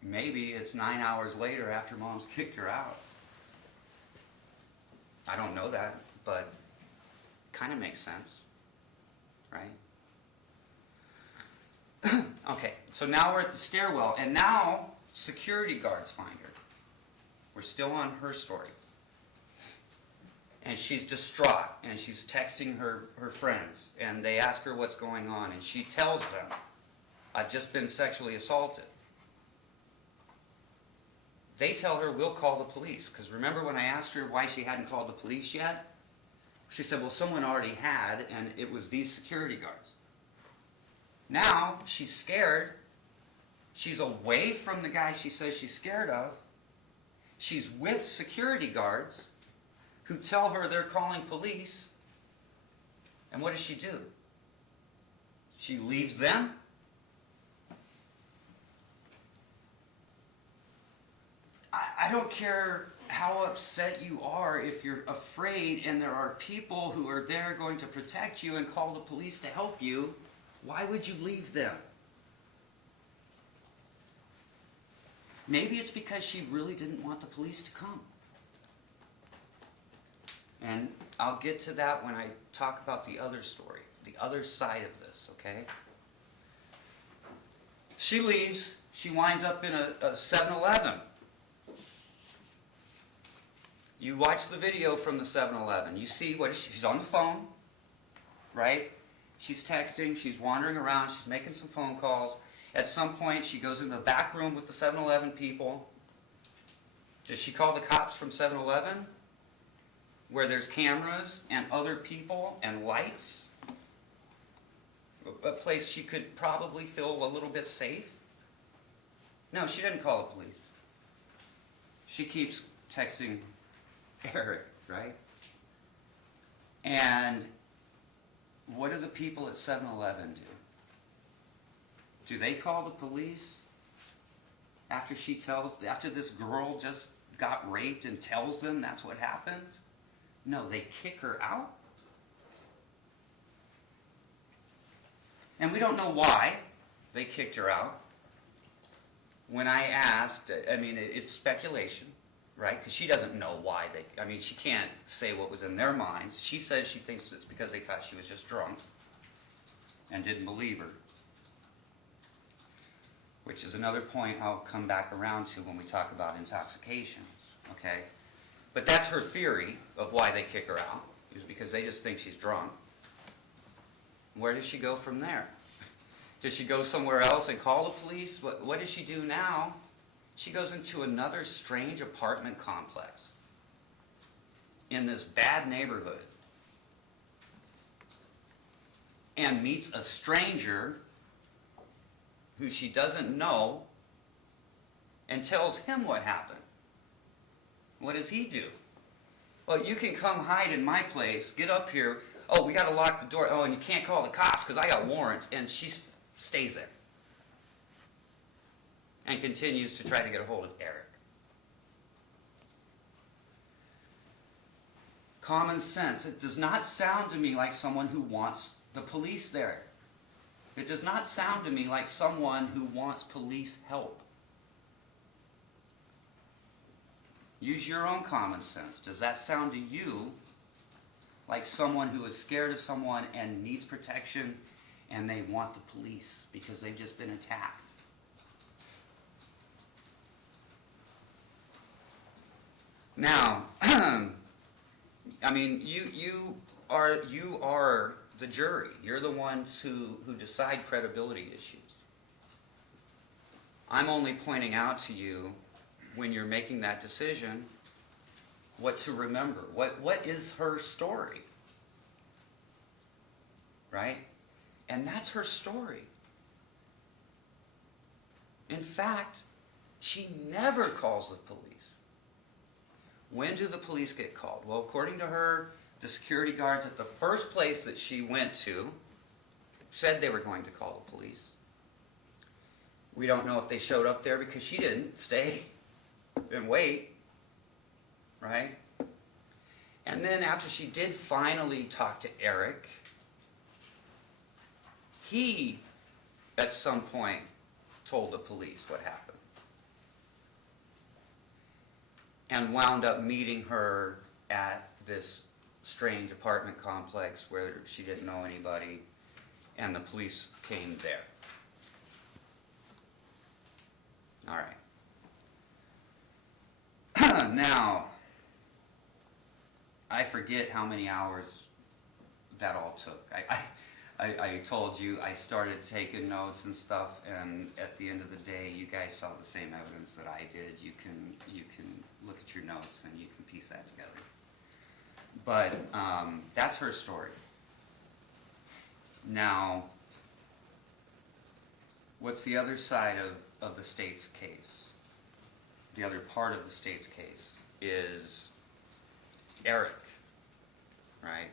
Maybe it's 9 hours later after mom's kicked her out. I don't know that, but kind of makes sense, right? Okay, so now we're at the stairwell, and now security guards find her. We're still on her story. And she's distraught, and she's texting her friends, and they ask her what's going on, and she tells them, I've just been sexually assaulted. They tell her, we'll call the police. Because remember when I asked her why she hadn't called the police yet? She said, well, someone already had, and it was these security guards. Now, she's scared. She's away from the guy she says she's scared of. She's with security guards who tell her they're calling police. And what does she do? She leaves them. I don't care how upset you are if you're afraid and there are people who are there going to protect you and call the police to help you. Why would you leave them? Maybe it's because she really didn't want the police to come. And I'll get to that when I talk about the other story, the other side of this, okay? She leaves. She winds up in a 7-Eleven. You watch the video from the 7-Eleven. You see she's on the phone, right? She's texting, she's wandering around, she's making some phone calls. At some point, she goes into the back room with the 7-Eleven people. Does she call the cops from 7-Eleven? Where there's cameras and other people and lights? A place she could probably feel a little bit safe? No, she didn't call the police. She keeps texting Eric, right? And what do the people at 7-Eleven do? Do they call the police after this girl just got raped and tells them that's what happened? No, they kick her out. And we don't know why they kicked her out. When I asked, I mean, it's speculation, right? Because she doesn't know why she can't say what was in their minds. She says she thinks it's because they thought she was just drunk and didn't believe her. Which is another point I'll come back around to when we talk about intoxication, okay? But that's her theory of why they kick her out, is because they just think she's drunk. Where does she go from there? Does she go somewhere else and call the police? What does she do now? She goes into another strange apartment complex in this bad neighborhood and meets a stranger who she doesn't know and tells him what happened. What does he do? Well, you can come hide in my place, get up here. Oh, we got to lock the door. Oh, and you can't call the cops because I got warrants. And she stays there and continues to try to get a hold of Eric. Common sense. It does not sound to me like someone who wants the police there. It does not sound to me like someone who wants police help. Use your own common sense. Does that sound to you like someone who is scared of someone and needs protection and they want the police because they've just been attacked? Now, I mean, you are the jury. You're the ones who decide credibility issues. I'm only pointing out to you, when you're making that decision, what to remember. What is her story? Right? And that's her story. In fact, she never calls the police. When do the police get called? Well, according to her, the security guards at the first place that she went to said they were going to call the police. We don't know if they showed up there because she didn't stay and wait, right? And then after she did finally talk to Eric, he, at some point, told the police what happened. And wound up meeting her at this strange apartment complex where she didn't know anybody, and the police came there. All right. Now, I forget how many hours that all took. I told you I started taking notes and stuff, and at the end of the day, you guys saw the same evidence that I did. You can look at your notes and you can piece that together. But that's her story. Now, what's the other side of the state's case? The other part of the state's case is Eric, right?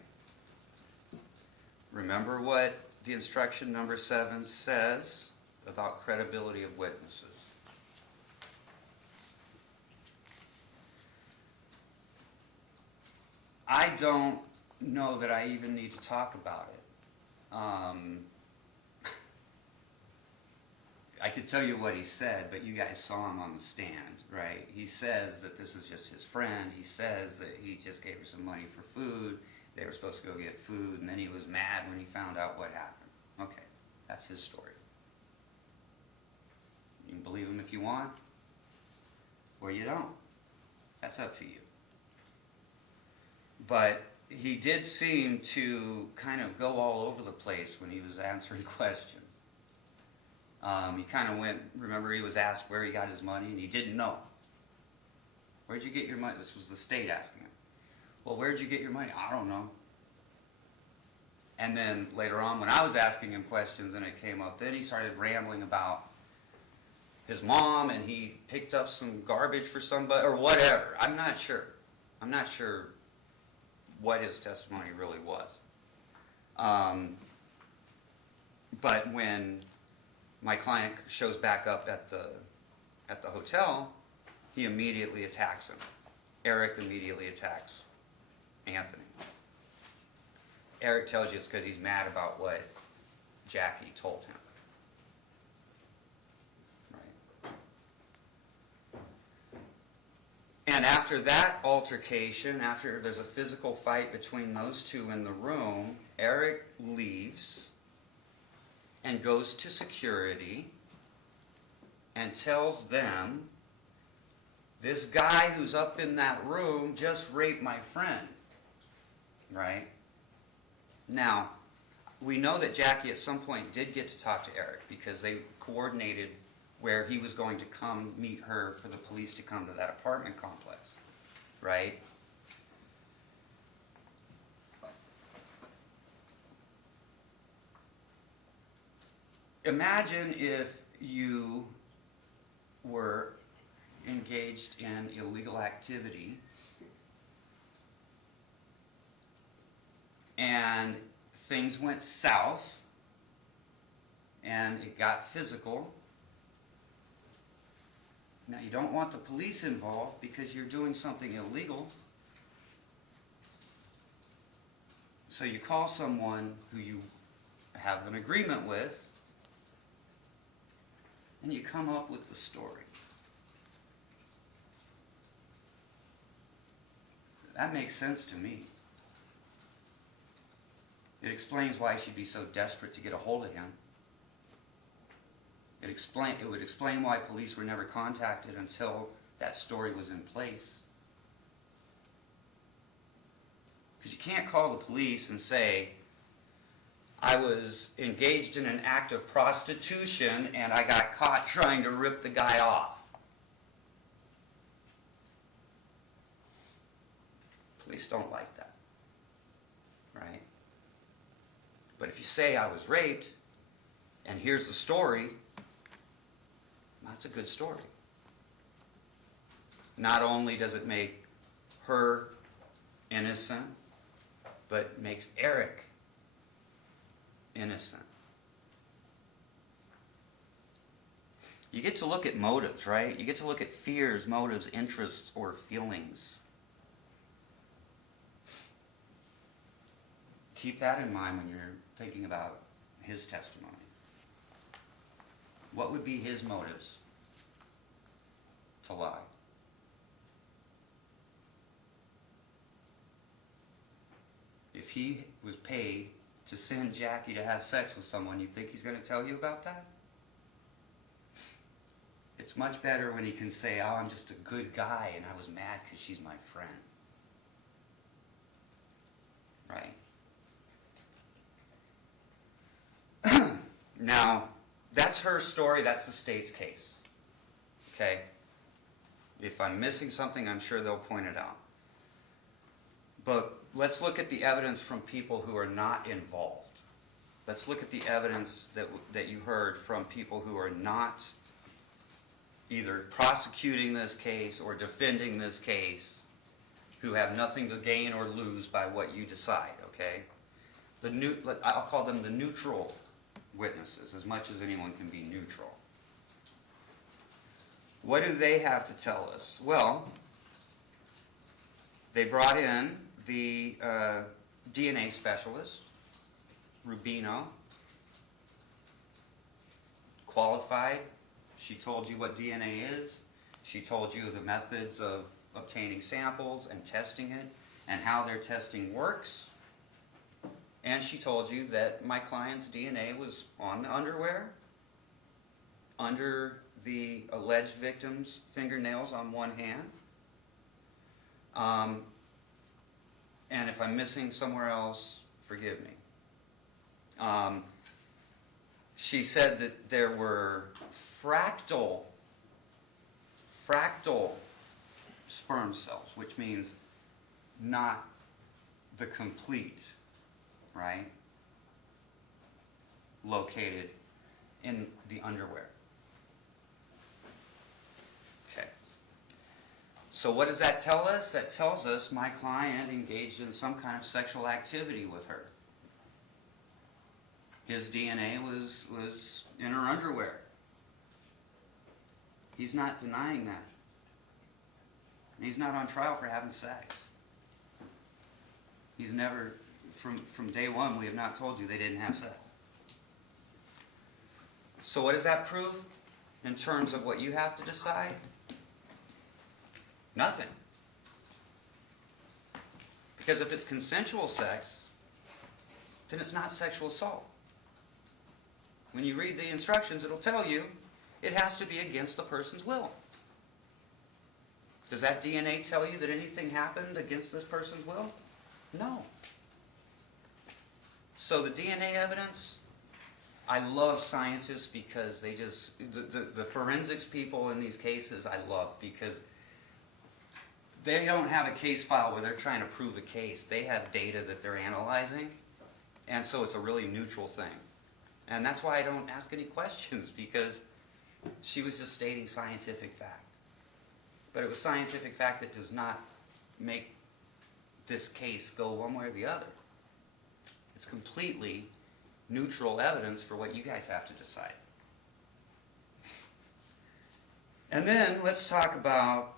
Remember what the instruction number 7 says about credibility of witnesses. I don't know that I even need to talk about it. I could tell you what he said, but you guys saw him on the stand, right? He says that this was just his friend. He says that he just gave her some money for food. They were supposed to go get food, and then he was mad when he found out what happened. Okay, that's his story. You can believe him if you want, or you don't. That's up to you. But he did seem to kind of go all over the place when he was answering questions. He kind of went, remember he was asked where he got his money, and he didn't know. Where'd you get your money? This was the state asking him. Well, where'd you get your money? I don't know. And then later on, when I was asking him questions and it came up, then he started rambling about his mom, and he picked up some garbage for somebody, or whatever. I'm not sure. I'm not sure what his testimony really was. But when my client shows back up at the hotel, he immediately attacks him. Eric immediately attacks Anthony. Eric tells you it's because he's mad about what Jackie told him. Right. And after that altercation, after there's a physical fight between those two in the room, Eric leaves and goes to security and tells them, this guy who's up in that room just raped my friend. Right? Now, we know that Jackie at some point did get to talk to Eric because they coordinated where he was going to come meet her for the police to come to that apartment complex. Right? Imagine if you were engaged in illegal activity and things went south and it got physical. Now, you don't want the police involved because you're doing something illegal. So you call someone who you have an agreement with, and you come up with the story. That makes sense to me. It explains why she'd be so desperate to get a hold of him. It would explain why police were never contacted until that story was in place. Because you can't call the police and say, I was engaged in an act of prostitution and I got caught trying to rip the guy off. Police don't like that, right? But if you say I was raped and here's the story, that's a good story. Not only does it make her innocent, but makes Eric innocent. You get to look at motives, right? You get to look at fears, motives, interests, or feelings. Keep that in mind when you're thinking about his testimony. What would be his motives to lie? If he was paid to send Jackie to have sex with someone, you think he's going to tell you about that? It's much better when he can say, oh, I'm just a good guy and I was mad because she's my friend. Right? Now, that's her story, that's the state's case. Okay? If I'm missing something, I'm sure they'll point it out. But let's look at the evidence from people who are not involved. Let's look at the evidence that you heard from people who are not either prosecuting this case or defending this case, who have nothing to gain or lose by what you decide, okay? I'll call them the neutral witnesses, as much as anyone can be neutral. What do they have to tell us? Well, they brought in the DNA specialist, Rubino, qualified. She told you what DNA is. She told you the methods of obtaining samples and testing it and how their testing works. And she told you that my client's DNA was on the underwear, under the alleged victim's fingernails on one hand. And if I'm missing somewhere else, forgive me. She said that there were fractal sperm cells, which means not the complete, right, located in the underwear. Okay. So what does that tell us? That tells us my client engaged in some kind of sexual activity with her. His DNA was in her underwear. He's not denying that. He's not on trial for having sex. He's never, from day one, we have not told you they didn't have sex. So what does that prove in terms of what you have to decide? Nothing. Because if it's consensual sex, then it's not sexual assault. When you read the instructions, it'll tell you it has to be against the person's will. Does that DNA tell you that anything happened against this person's will? No. So the DNA evidence, I love scientists because they just, the forensics people in these cases I love because they don't have a case file where they're trying to prove a case. They have data that they're analyzing, and so it's a really neutral thing. And that's why I don't ask any questions, because she was just stating scientific fact. But it was scientific fact that does not make this case go one way or the other. It's completely neutral evidence for what you guys have to decide. And then let's talk about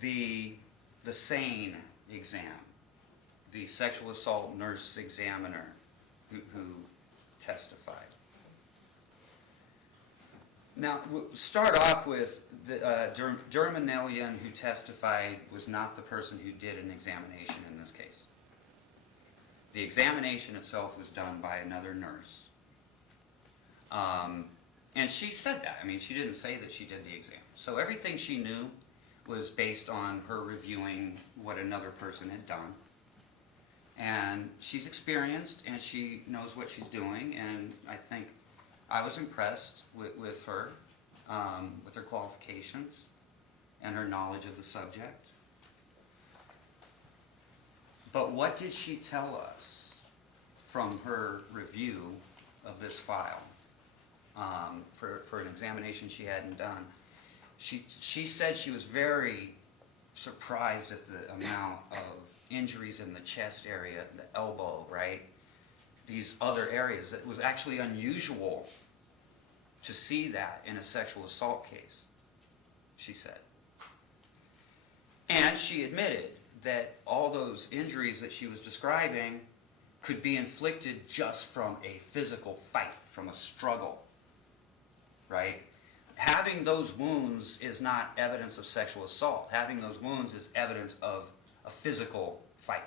the SANE exam, the sexual assault nurse examiner who testified. Now, we'll start off with the Dermanelian, who testified, was not the person who did an examination in this case. The examination itself was done by another nurse. And she said that. I mean, she didn't say that she did the exam. So everything she knew was based on her reviewing what another person had done. And she's experienced, and she knows what she's doing, and I think I was impressed with her qualifications and her knowledge of the subject. But what did she tell us from her review of this file for an examination she hadn't done? She said she was very surprised at the amount of injuries in the chest area, the elbow, right? These other areas. It was actually unusual to see that in a sexual assault case, she said. And she admitted that all those injuries that she was describing could be inflicted just from a physical fight, from a struggle, right? Having those wounds is not evidence of sexual assault. Having those wounds is evidence of a physical fight.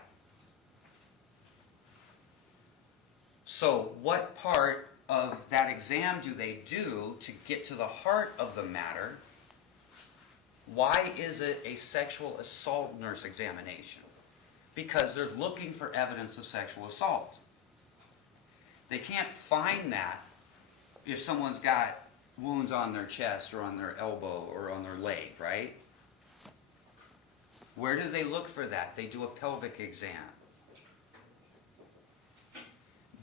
So what part of that exam do they do to get to the heart of the matter? Why is it a sexual assault nurse examination? Because they're looking for evidence of sexual assault. They can't find that if someone's got wounds on their chest or on their elbow or on their leg, right? Where do they look for that? They do a pelvic exam.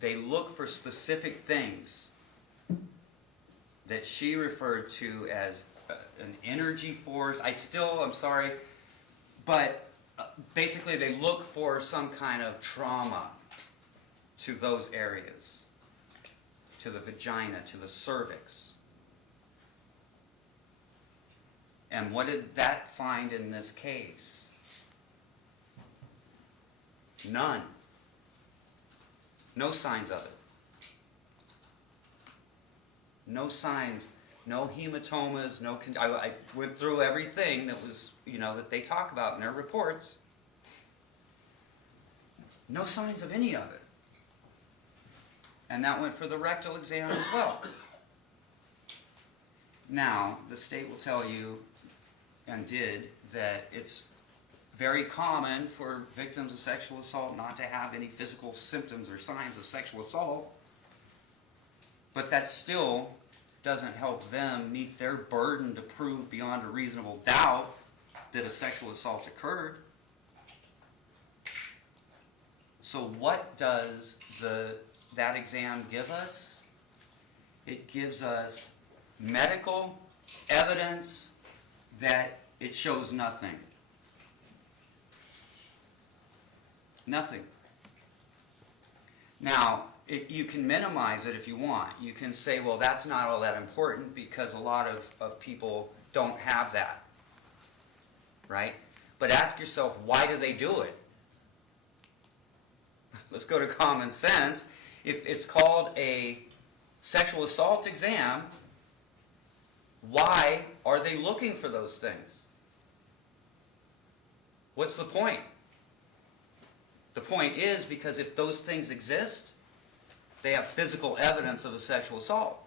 They look for specific things that she referred to as an energy force. I'm sorry, but basically they look for some kind of trauma to those areas, to the vagina, to the cervix. And what did that find in this case? None. No signs of it. No signs, no hematomas, I went through everything that was, that they talk about in their reports. No signs of any of it. And that went for the rectal exam as well. Now, the state will tell you, and did, that it's very common for victims of sexual assault not to have any physical symptoms or signs of sexual assault, but that still doesn't help them meet their burden to prove beyond a reasonable doubt that a sexual assault occurred. So what does that exam give us? It gives us medical evidence that it shows nothing. Nothing. Now, you can minimize it if you want. You can say, well, that's not all that important because a lot of people don't have that. Right? But ask yourself, why do they do it? Let's go to common sense. If it's called a sexual assault exam, why are they looking for those things? What's the point? The point is because if those things exist, they have physical evidence of a sexual assault.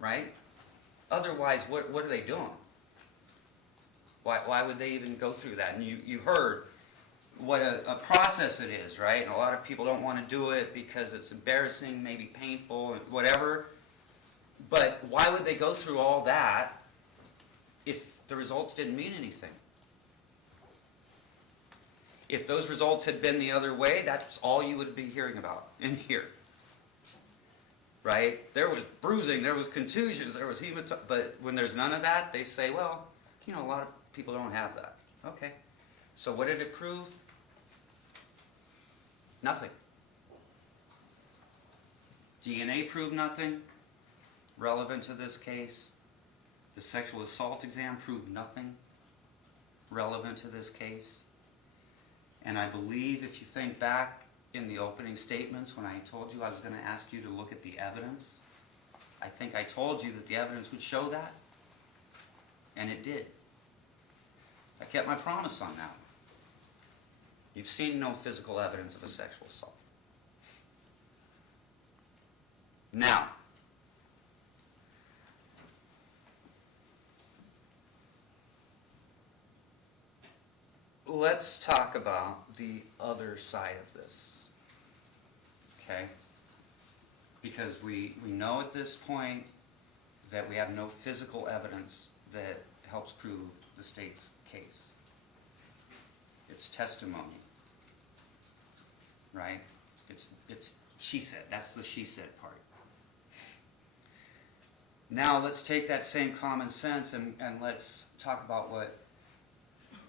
Right? Otherwise, what are they doing? Why would they even go through that? And you heard what a process it is, right? And a lot of people don't want to do it because it's embarrassing, maybe painful, whatever. But why would they go through all that if the results didn't mean anything? If those results had been the other way, that's all you would be hearing about in here. Right? There was bruising, there was contusions, there was hematoma, but when there's none of that, they say, well, a lot of people don't have that. Okay. So what did it prove? Nothing. DNA proved nothing relevant to this case. The sexual assault exam proved nothing relevant to this case. And I believe if you think back in the opening statements when I told you I was going to ask you to look at the evidence, I think I told you that the evidence would show that. And it did. I kept my promise on that one. You've seen no physical evidence of a sexual assault. Now, let's talk about the other side of this. Okay? Because we know at this point that we have no physical evidence that helps prove the state's case. It's testimony. Right? It's she said. That's the she said part. Now let's take that same common sense and let's talk about what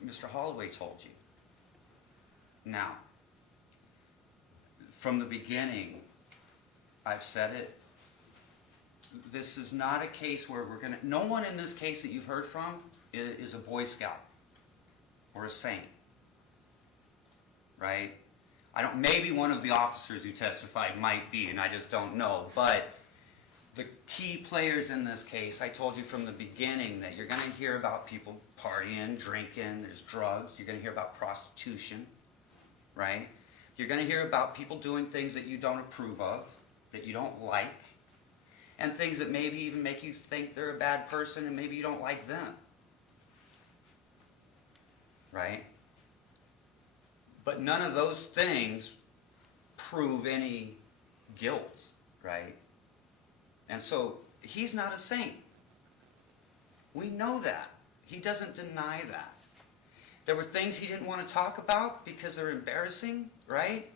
Mr. Holloway told you. Now, from the beginning, I've said it, this is not a case where we're going to, no one in this case that you've heard from is a Boy Scout or a saint, right? Maybe one of the officers who testified might be, and I just don't know, but the key players in this case, I told you from the beginning that you're going to hear about people partying, drinking, there's drugs, you're going to hear about prostitution, right? You're going to hear about people doing things that you don't approve of, that you don't like, and things that maybe even make you think they're a bad person and maybe you don't like them, right? But none of those things prove any guilt, right? And so he's not a saint. We know that. He doesn't deny that. There were things he didn't want to talk about because they're embarrassing, right?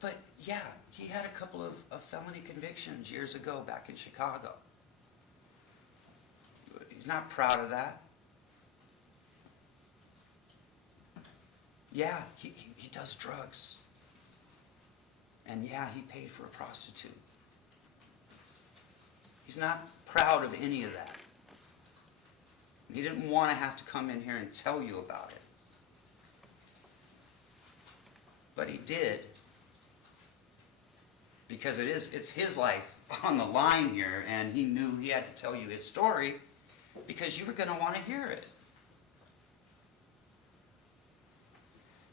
But yeah, he had a couple of felony convictions years ago back in Chicago. He's not proud of that. Yeah, he does drugs. And yeah, he paid for a prostitute. He's not proud of any of that. He didn't want to have to come in here and tell you about it. But he did. Because it's his life on the line here, and he knew he had to tell you his story because you were going to want to hear it.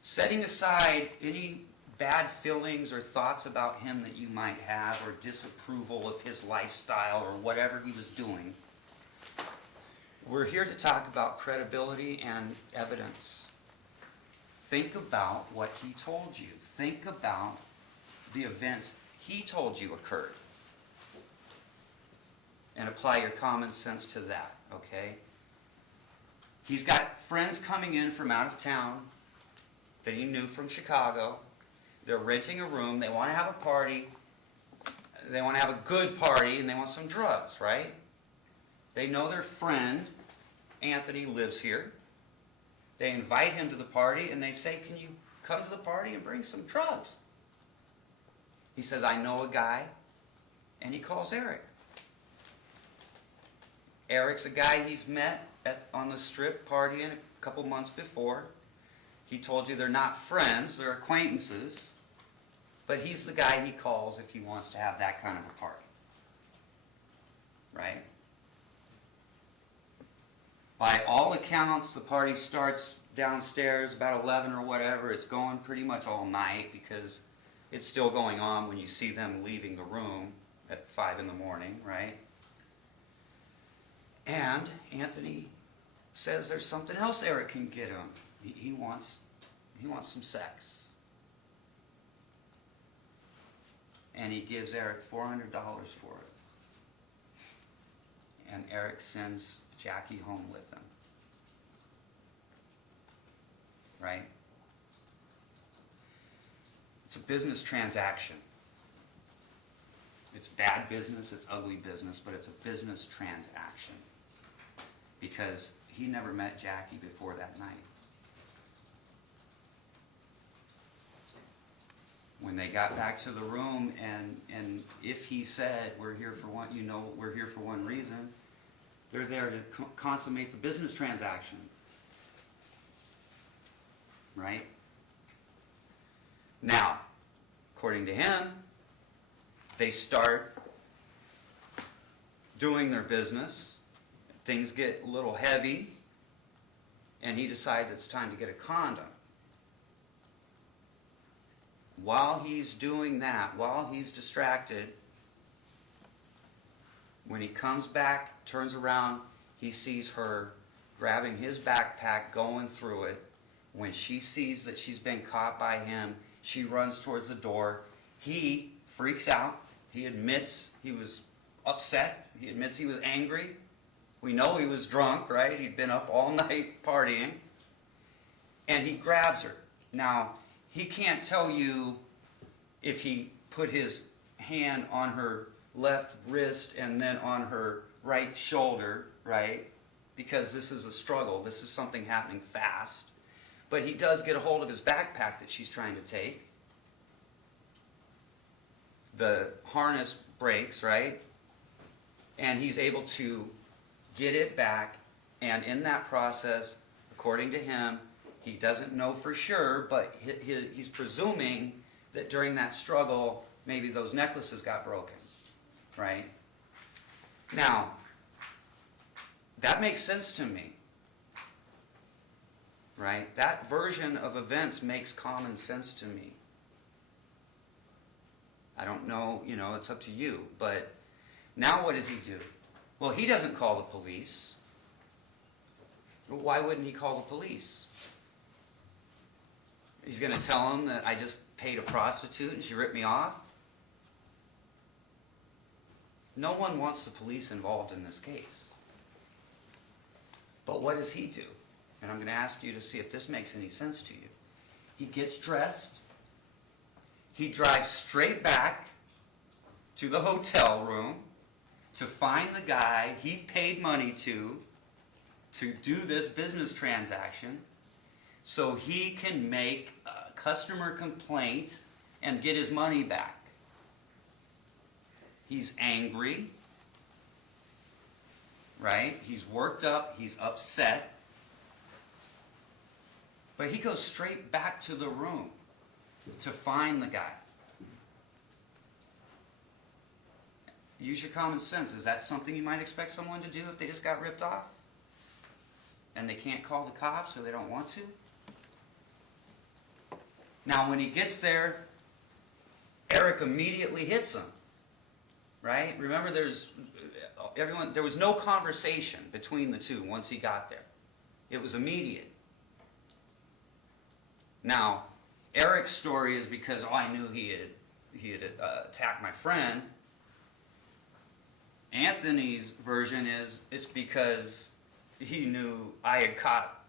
Setting aside any bad feelings or thoughts about him that you might have, or disapproval of his lifestyle or whatever he was doing, we're here to talk about credibility and evidence. Think about what he told you. Think about the events he told you occurred. And apply your common sense to that, okay? He's got friends coming in from out of town that he knew from Chicago. They're renting a room. They want to have a party. They want to have a good party, and they want some drugs, right? They know their friend, Anthony, lives here. They invite him to the party, and they say, can you come to the party and bring some drugs? He says, I know a guy, and he calls Eric. Eric's a guy he's met on the strip partying a couple months before. He told you they're not friends, they're acquaintances, but he's the guy he calls if he wants to have that kind of a party. Right? By all accounts, the party starts downstairs about 11 or whatever. It's going pretty much all night because it's still going on when you see them leaving the room at 5 in the morning, right? And Anthony says there's something else Eric can get him. He wants some sex. And he gives Eric $400 for it. And Eric sends Jackie home with him. Right? It's a business transaction. It's bad business, it's ugly business, but it's a business transaction. Because he never met Jackie before that night. When they got back to the room, and if he said, we're here for one, we're here for one reason, they're there to consummate the business transaction. Right? Now, according to him, they start doing their business. Things get a little heavy, and he decides it's time to get a condom. While he's doing that, while he's distracted, when he comes back, turns around, he sees her grabbing his backpack, going through it. When she sees that she's been caught by him, she runs towards the door. He freaks out. He admits he was upset. He admits he was angry. We know he was drunk, right? He'd been up all night partying. And he grabs her. Now, he can't tell you if he put his hand on her left wrist and then on her right shoulder, right? Because this is a struggle. This is something happening fast. But he does get a hold of his backpack that she's trying to take. The harness breaks, right? And he's able to get it back. And in that process, according to him, he doesn't know for sure, but he's presuming that during that struggle, maybe those necklaces got broken, right? Now, that makes sense to me, right? That version of events makes common sense to me. I don't know, it's up to you, but now what does he do? Well, he doesn't call the police. Why wouldn't he call the police? He's going to tell them that I just paid a prostitute and she ripped me off? No one wants the police involved in this case. But what does he do? And I'm going to ask you to see if this makes any sense to you. He gets dressed. He drives straight back to the hotel room to find the guy he paid money to do this business transaction so he can make a customer complaint and get his money back. He's angry, right? He's worked up, he's upset. But he goes straight back to the room to find the guy. Use your common sense. Is that something you might expect someone to do if they just got ripped off? And they can't call the cops or they don't want to? Now, when he gets there, Eric immediately hits him. Right? Remember, there was no conversation between the two once he got there. It was immediate. Now, Eric's story is because I knew he had attacked my friend. Anthony's version is it's because he knew I had caught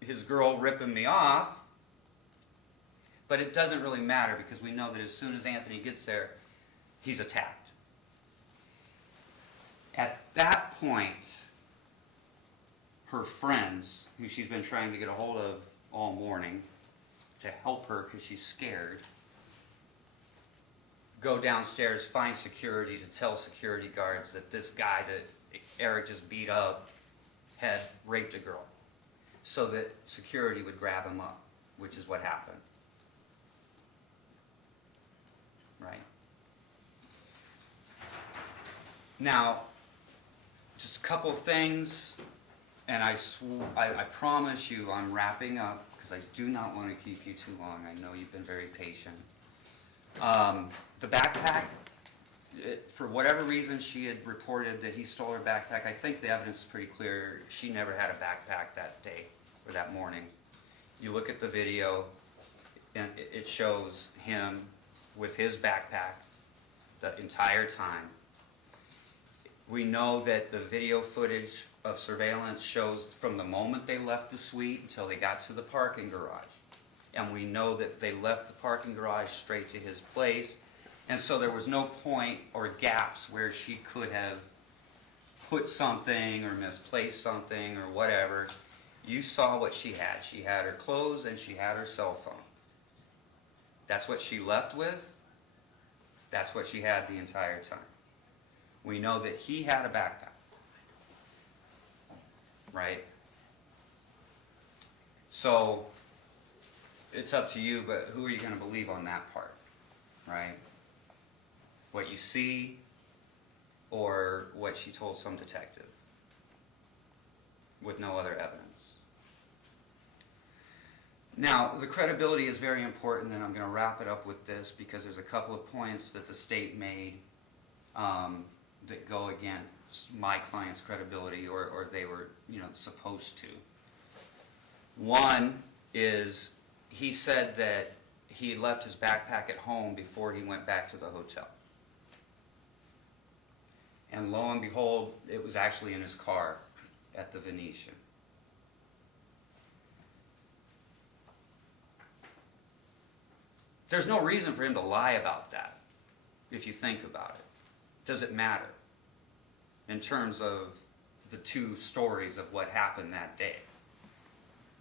his girl ripping me off. But it doesn't really matter because we know that as soon as Anthony gets there, he's attacked. At that point, her friends, who she's been trying to get a hold of all morning to help her because she's scared, go downstairs, find security to tell security guards that this guy that Eric just beat up had raped a girl so that security would grab him up, which is what happened. Right? Now, just a couple of things, and I promise you I'm wrapping up because I do not want to keep you too long. I know you've been very patient. The backpack, for whatever reason she had reported that he stole her backpack. I think the evidence is pretty clear. She never had a backpack that day or that morning. You look at the video, and it shows him with his backpack the entire time. We know that the video footage of surveillance shows from the moment they left the suite until they got to the parking garage. And we know that they left the parking garage straight to his place. And so there was no point or gaps where she could have put something or misplaced something or whatever. You saw what she had. She had her clothes and she had her cell phone. That's what she left with. That's what she had the entire time. We know that he had a backpack. Right? So, it's up to you, but who are you going to believe on that part? Right? What you see or what she told some detective with no other evidence. Now, the credibility is very important, and I'm going to wrap it up with this because there's a couple of points that the state made that go against my client's credibility, or they were, supposed to. One is he said that he had left his backpack at home before he went back to the hotel. And lo and behold, it was actually in his car at the Venetian. There's no reason for him to lie about that, if you think about it. does it matter in terms of the two stories of what happened that day?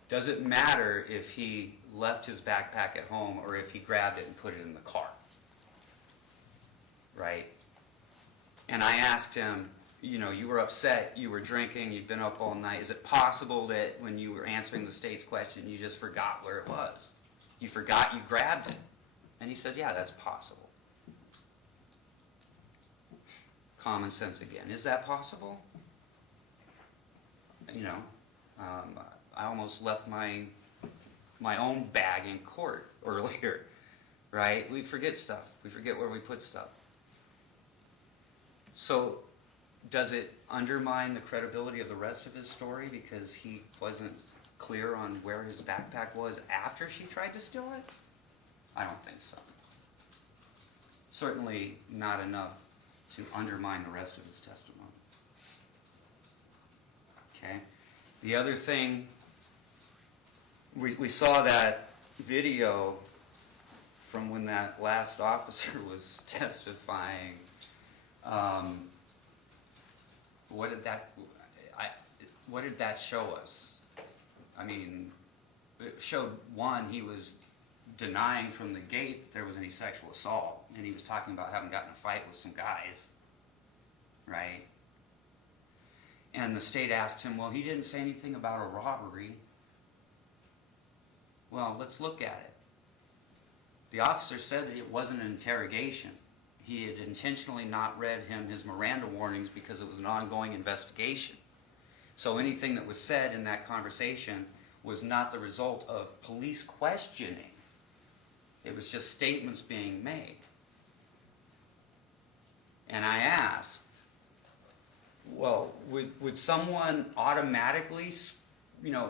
Does it matter if he left his backpack at home or if he grabbed it and put it in the car? Right? And I asked him, you know, you were upset, you were drinking, you'd been up all night. Is it possible that when you were answering the state's question, you just forgot where it was? You forgot you grabbed it? And he said, yeah, that's possible. Common sense again. Is that possible? You know, I almost left my own bag in court earlier, right? We forget stuff. We forget where we put stuff. So does it undermine the credibility of the rest of his story because he wasn't clear on where his backpack was after she tried to steal it? I don't think so. Certainly not enough to undermine the rest of his testimony. Okay? The other thing, we saw that video from when that last officer was testifying. What did that show us? I mean, it showed, one, he was denying from the gate that there was any sexual assault, and he was talking about having gotten in a fight with some guys, right? And the state asked him, well, he didn't say anything about a robbery. Well, let's look at it. The officer said that it wasn't an interrogation. He had intentionally not read him his Miranda warnings because it was an ongoing investigation. So anything that was said in that conversation was not the result of police questioning. It was just statements being made. And I asked, well, would someone automatically,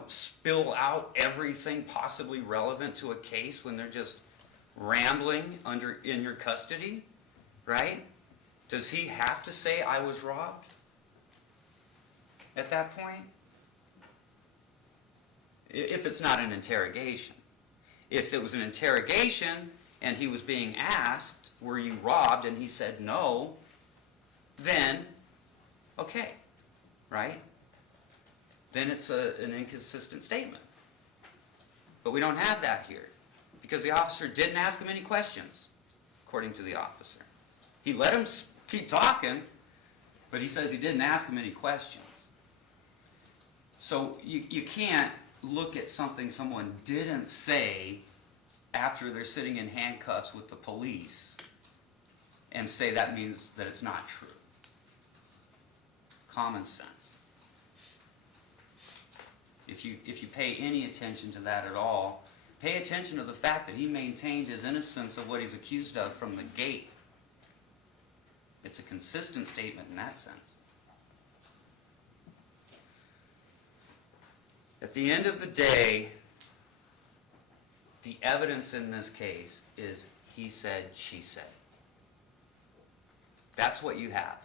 spill out everything possibly relevant to a case when they're just rambling in your custody, right? Does he have to say, I was robbed at that point? If it's not an interrogation. If it was an interrogation and he was being asked, were you robbed, and he said no, then, okay, right? Then it's an inconsistent statement. But we don't have that here because the officer didn't ask him any questions, according to the officer. He let him keep talking, but he says he didn't ask him any questions. So you can't look at something someone didn't say after they're sitting in handcuffs with the police and say that means that it's not true. Common sense. If you pay any attention to that at all, pay attention to the fact that he maintained his innocence of what he's accused of from the gate. It's a consistent statement in that sense. At the end of the day, the evidence in this case is he said, she said. That's what you have.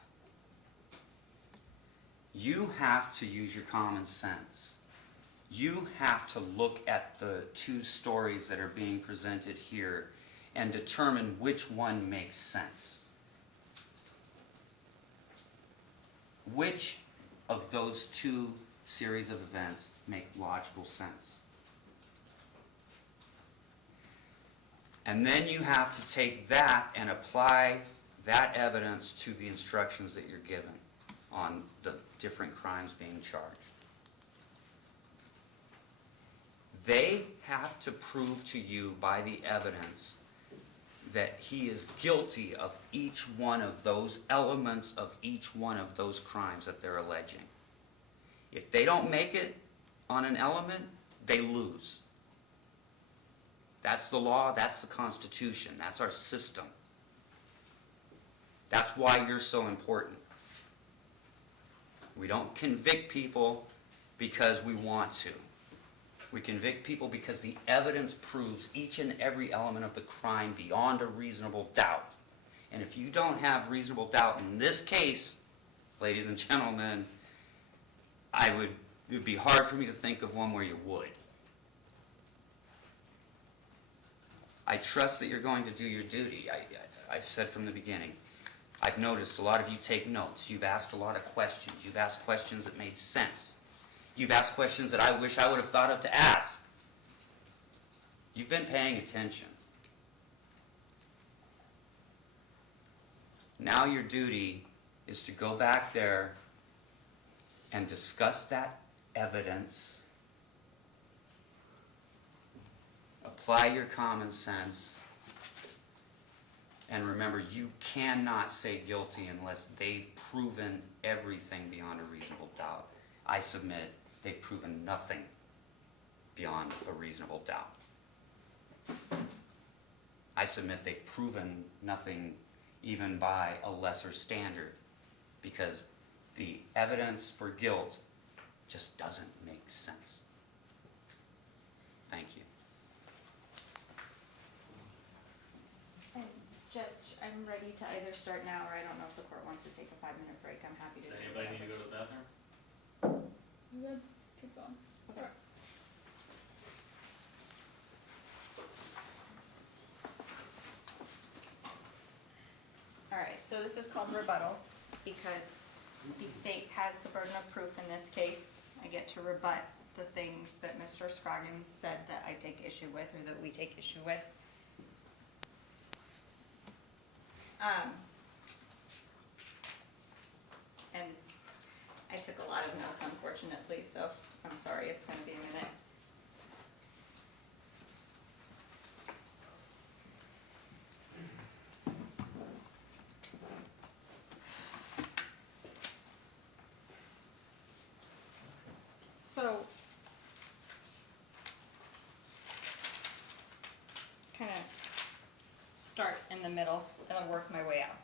You have to use your common sense. You have to look at the two stories that are being presented here and determine which one makes sense. Which of those two series of events make logical sense? And then you have to take that and apply that evidence to the instructions that you're given on the different crimes being charged. They have to prove to you by the evidence that he is guilty of each one of those elements of each one of those crimes that they're alleging. If they don't make it on an element, they lose. That's the law, that's the Constitution, that's our system. That's why you're so important. We don't convict people because we want to. We convict people because the evidence proves each and every element of the crime beyond a reasonable doubt. And if you don't have reasonable doubt in this case, ladies and gentlemen, it would be hard for me to think of one where you would. I trust that you're going to do your duty. I said from the beginning, I've noticed a lot of you take notes. You've asked a lot of questions. You've asked questions that made sense. You've asked questions that I wish I would have thought of to ask. You've been paying attention. Now your duty is to go back there and discuss that evidence, apply your common sense, and remember, you cannot say guilty unless they've proven everything beyond a reasonable doubt. I submit they've proven nothing beyond a reasonable doubt. I submit they've proven nothing even by a lesser standard, because the evidence for guilt just doesn't make sense. Thank you. And Judge, I'm ready to either start now, or I don't know if the court wants to take a 5-minute break. I'm happy to. Does anybody need to go to the bathroom? You good? Keep going. Okay. All right, so this is called rebuttal because the state has the burden of proof in this case. I get to rebut the things that Mr. Scroggins said that I take issue with, or that we take issue with. And I took a lot of notes, unfortunately, so I'm sorry, it's gonna be a minute. So, kind of start in the middle and I'll work my way out.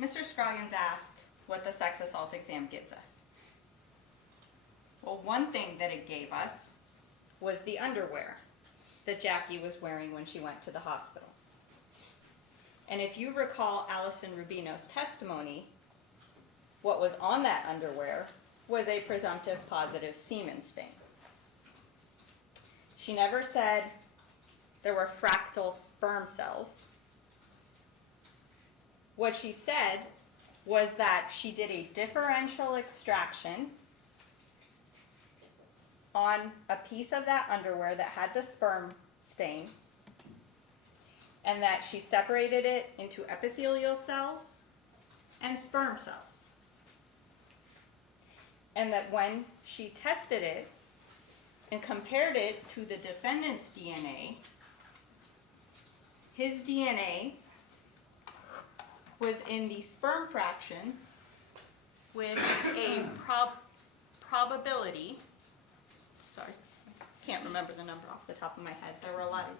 Mr. Scroggins asked what the sex assault exam gives us. Well, one thing that it gave us was the underwear that Jackie was wearing when she went to the hospital. And if you recall Allison Rubino's testimony, what was on that underwear was a presumptive positive semen stain. She never said there were fractal sperm cells. What she said was that she did a differential extraction on a piece of that underwear that had the sperm stain, and that she separated it into epithelial cells and sperm cells. And that when she tested it and compared it to the defendant's DNA, his DNA was in the sperm fraction with a probability, sorry, can't remember the number off the top of my head. There were a lot of,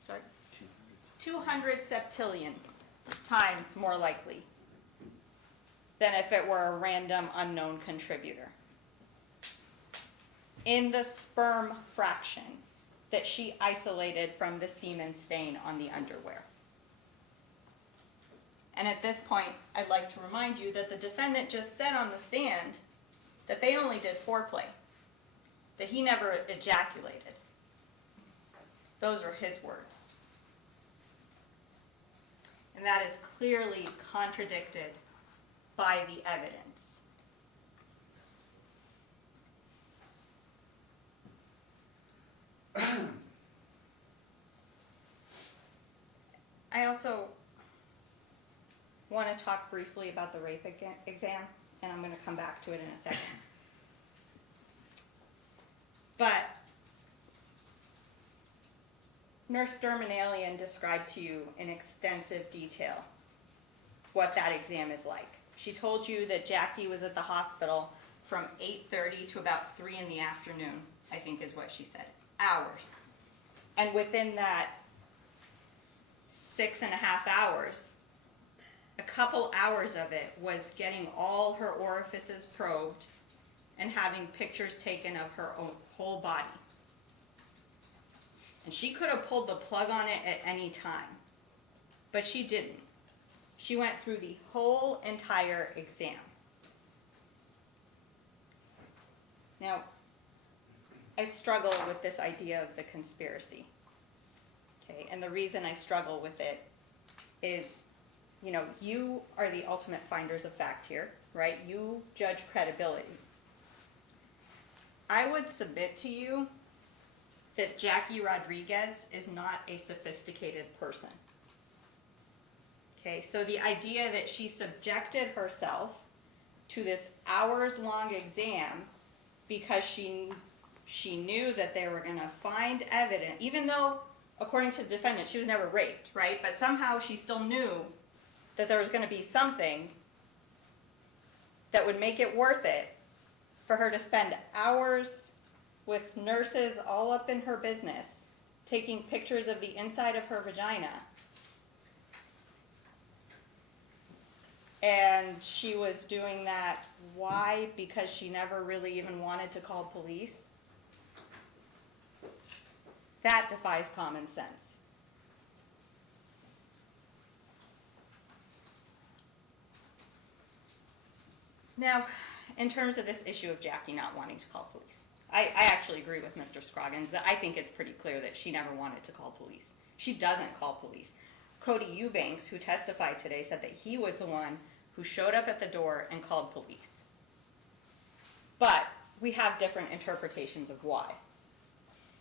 sorry, 200 septillion times more likely than if it were a random unknown contributor in the sperm fraction that she isolated from the semen stain on the underwear. And at this point, I'd like to remind you that the defendant just said on the stand that they only did foreplay, that he never ejaculated. Those are his words. And that is clearly contradicted by the evidence. I also want to talk briefly about the rape exam, and I'm going to come back to it in a second. But Nurse Dermanalian described to you in extensive detail what that exam is like. She told you that Jackie was at the hospital from 8:30 to about 3 in the afternoon, I think is what she said. Hours. And within that 6.5 hours, a couple hours of it was getting all her orifices probed and having pictures taken of her whole body. And she could have pulled the plug on it at any time, but she didn't. She went through the whole entire exam. Now, I struggle with this idea of the conspiracy. Okay, and the reason I struggle with it is, you know, you are the ultimate finders of fact here, right? You judge credibility. I would submit to you that Jackie Rodriguez is not a sophisticated person. Okay, so the idea that she subjected herself to this hours-long exam because she knew that they were going to find evidence, even though, according to the defendant, she was never raped, right? But somehow she still knew that there was going to be something that would make it worth it for her to spend hours with nurses all up in her business, taking pictures of the inside of her vagina. And she was doing that, why? Because she never really even wanted to call police? That defies common sense. Now, in terms of this issue of Jackie not wanting to call police, I actually agree with Mr. Scroggins that I think it's pretty clear that she never wanted to call police. She doesn't call police. Cody Eubanks, who testified today, said that he was the one who showed up at the door and called police. But we have different interpretations of why.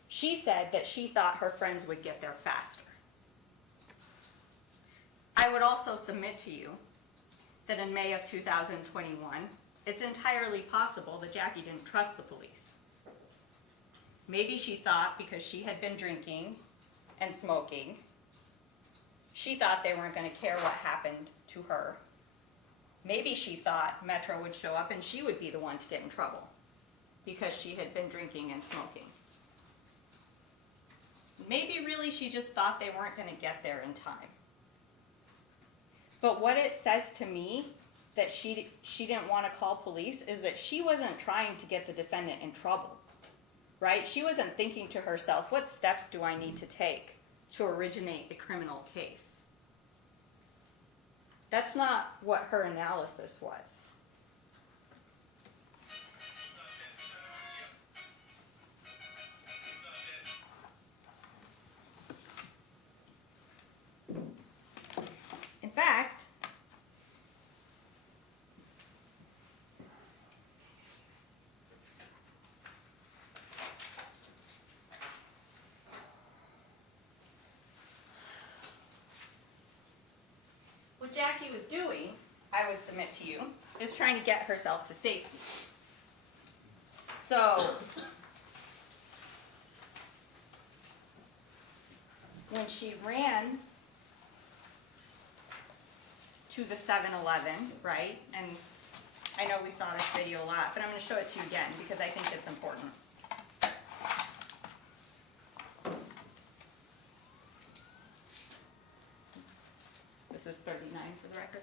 She said that she thought her friends would get there faster. I would also submit to you that in May of 2021, it's entirely possible that Jackie didn't trust the police. Maybe she thought because she had been drinking and smoking, she thought they weren't going to care what happened to her. Maybe she thought Metro would show up and she would be the one to get in trouble because she had been drinking and smoking. Maybe really she just thought they weren't going to get there in time. But what it says to me that she didn't want to call police is that she wasn't trying to get the defendant in trouble, right? She wasn't thinking to herself, what steps do I need to take to originate a criminal case? That's not what her analysis was. In fact, what Jackie was doing, I would submit to you, is trying to get herself to safety. So, when she ran to the 7-Eleven, right, and I know we saw this video a lot, but I'm going to show it to you again because I think it's important. This is 39 for the record.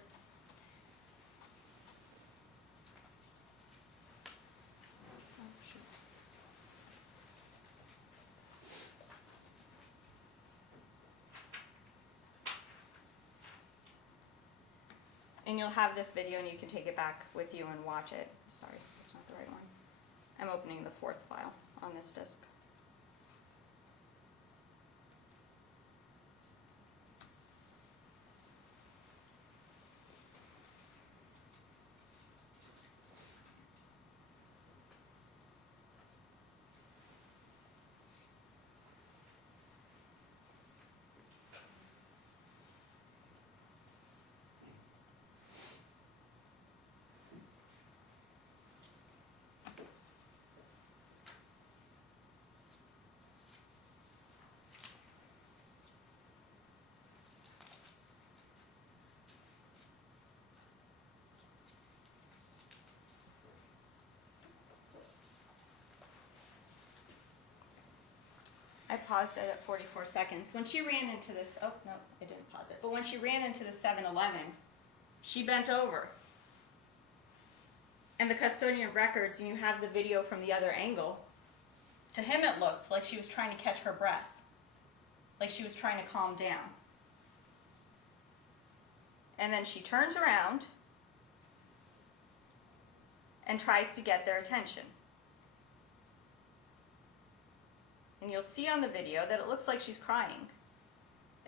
And you'll have this video and you can take it back with you and watch it. Sorry, that's not the right one. I'm opening the fourth file on this disk. I paused it at 44 seconds. When she ran into this, oh, no, I didn't pause it. But when she ran into the 7-Eleven, she bent over. And the custodian of records, and you have the video from the other angle, to him it looked like she was trying to catch her breath. Like she was trying to calm down. And then she turns around and tries to get their attention. and you'll see on the video that it looks like she's crying.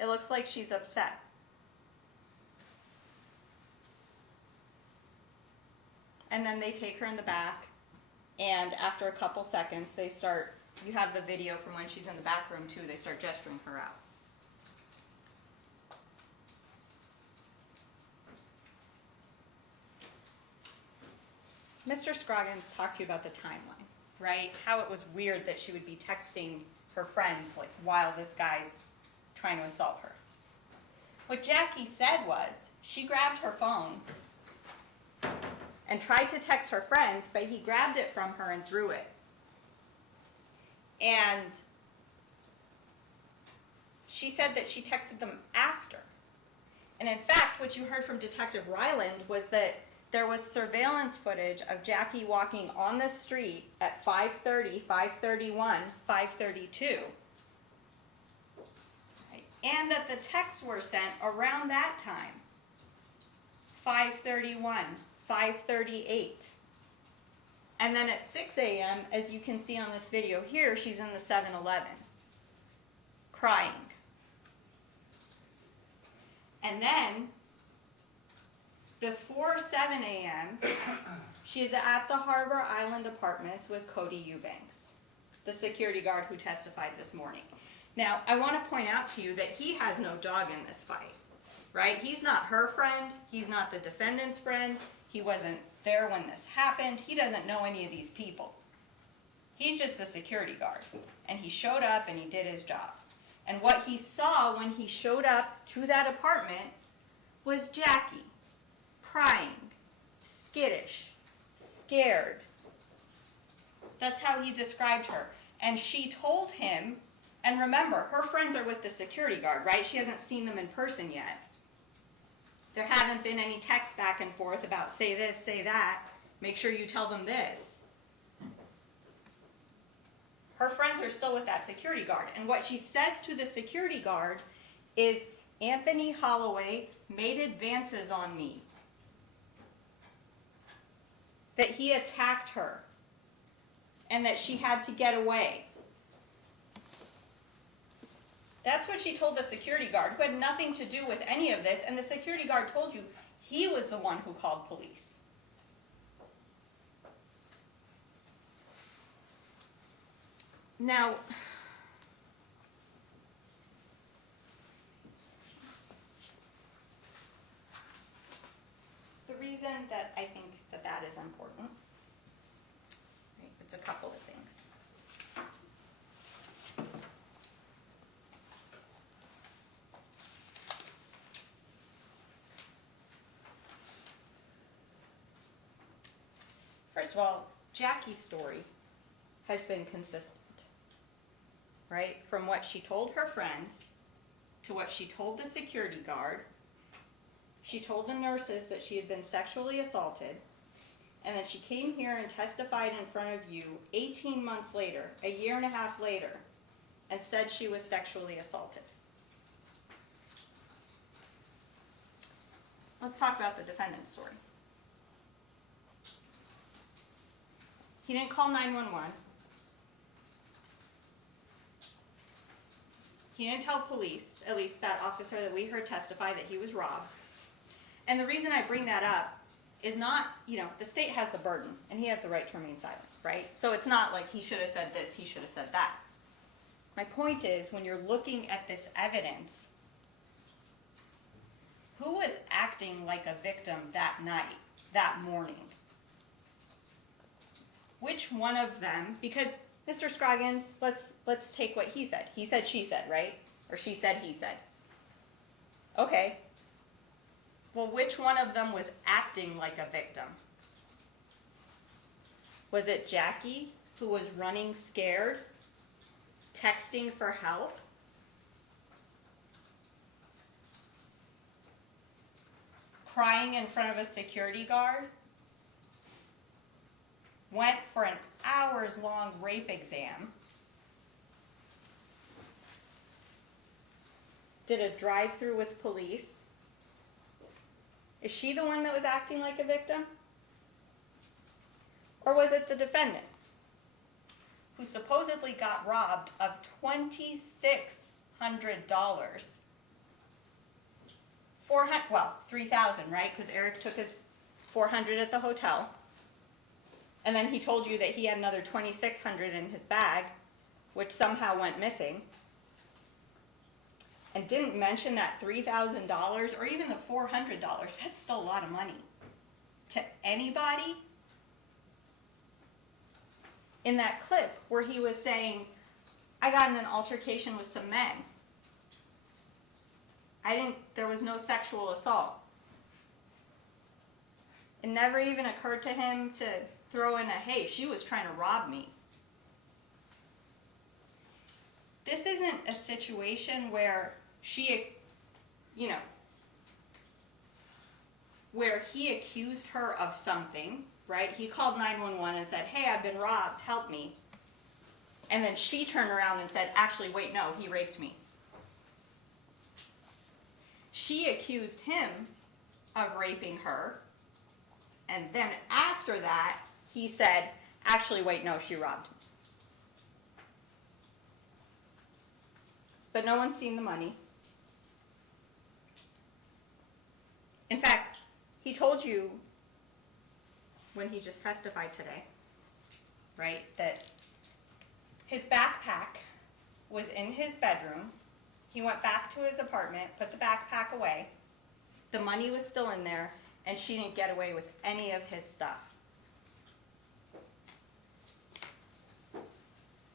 It looks like she's upset. And then they take her in the back, and after a couple seconds, they start, you have the video from when she's in the back room too, they start gesturing her out. Mr. Scroggins talked to you about the timeline, right? How it was weird that she would be texting her friends like while this guy's trying to assault her. What Jackie said was, she grabbed her phone and tried to text her friends, but he grabbed it from her and threw it. And she said that she texted them after. And in fact, what you heard from Detective Ryland was that there was surveillance footage of Jackie walking on the street at 5:30, 5:31, 5:32. And that the texts were sent around that time. 5:31, 5:38. And then at 6 a.m., as you can see on this video here, she's in the 7-Eleven, crying. And then, before 7 a.m., she's at the Harbor Island Apartments with Cody Eubanks, the security guard who testified this morning. Now, I want to point out to you that he has no dog in this fight, right? He's not her friend. He's not the defendant's friend. He wasn't there when this happened. He doesn't know any of these people. He's just the security guard. And he showed up and he did his job. And what he saw when he showed up to that apartment was Jackie, crying, skittish, scared. That's how he described her. And she told him, and remember, her friends are with the security guard, right? She hasn't seen them in person yet. There haven't been any texts back and forth about say this, say that. Make sure you tell them this. Her friends are still with that security guard. And what she says to the security guard is, Anthony Holloway made advances on me. That he attacked her. And that she had to get away. That's what she told the security guard, who had nothing to do with any of this, and the security guard told you he was the one who called police. Now, the reason that I think that that is important, right, it's a couple of things. First of all, Jackie's story has been consistent, right? From what she told her friends to what she told the security guard. She told the nurses that she had been sexually assaulted, and then she came here and testified in front of you 18 months later, a year and a half later, and said she was sexually assaulted. Let's talk about the defendant's story. He didn't call 911. He didn't tell police, at least that officer that we heard testify, that he was robbed. And the reason I bring that up is not, the state has the burden, and he has the right to remain silent, right? So it's not like he should have said this, he should have said that. My point is, when you're looking at this evidence, who was acting like a victim that night, that morning? Which one of them, because Mr. Scroggins, let's take what he said. He said, she said, right? Or she said, he said. Okay. Well, which one of them was acting like a victim? Was it Jackie, who was running scared, texting for help? Crying in front of a security guard? Went for an hours-long rape exam, did a drive-through with police. Is she the one that was acting like a victim? Or was it the defendant, who supposedly got robbed of $2,600. 3,000, right? Because Eric took his 400 at the hotel. And then he told you that he had another 2,600 in his bag, which somehow went missing. And didn't mention that $3,000 or even the $400. That's still a lot of money. To anybody? In that clip where he was saying, I got in an altercation with some men. There was no sexual assault. It never even occurred to him to throw in a, hey, she was trying to rob me. This isn't a situation where where he accused her of something, right? He called 911 and said, hey, I've been robbed, help me. And then she turned around and said, actually, wait, no, he raped me. She accused him of raping her. And then after that, he said, actually, wait, no, she robbed me. But no one's seen the money. In fact, he told you when he just testified today, right, that his backpack was in his bedroom. He went back to his apartment, put the backpack away. The money was still in there, and she didn't get away with any of his stuff.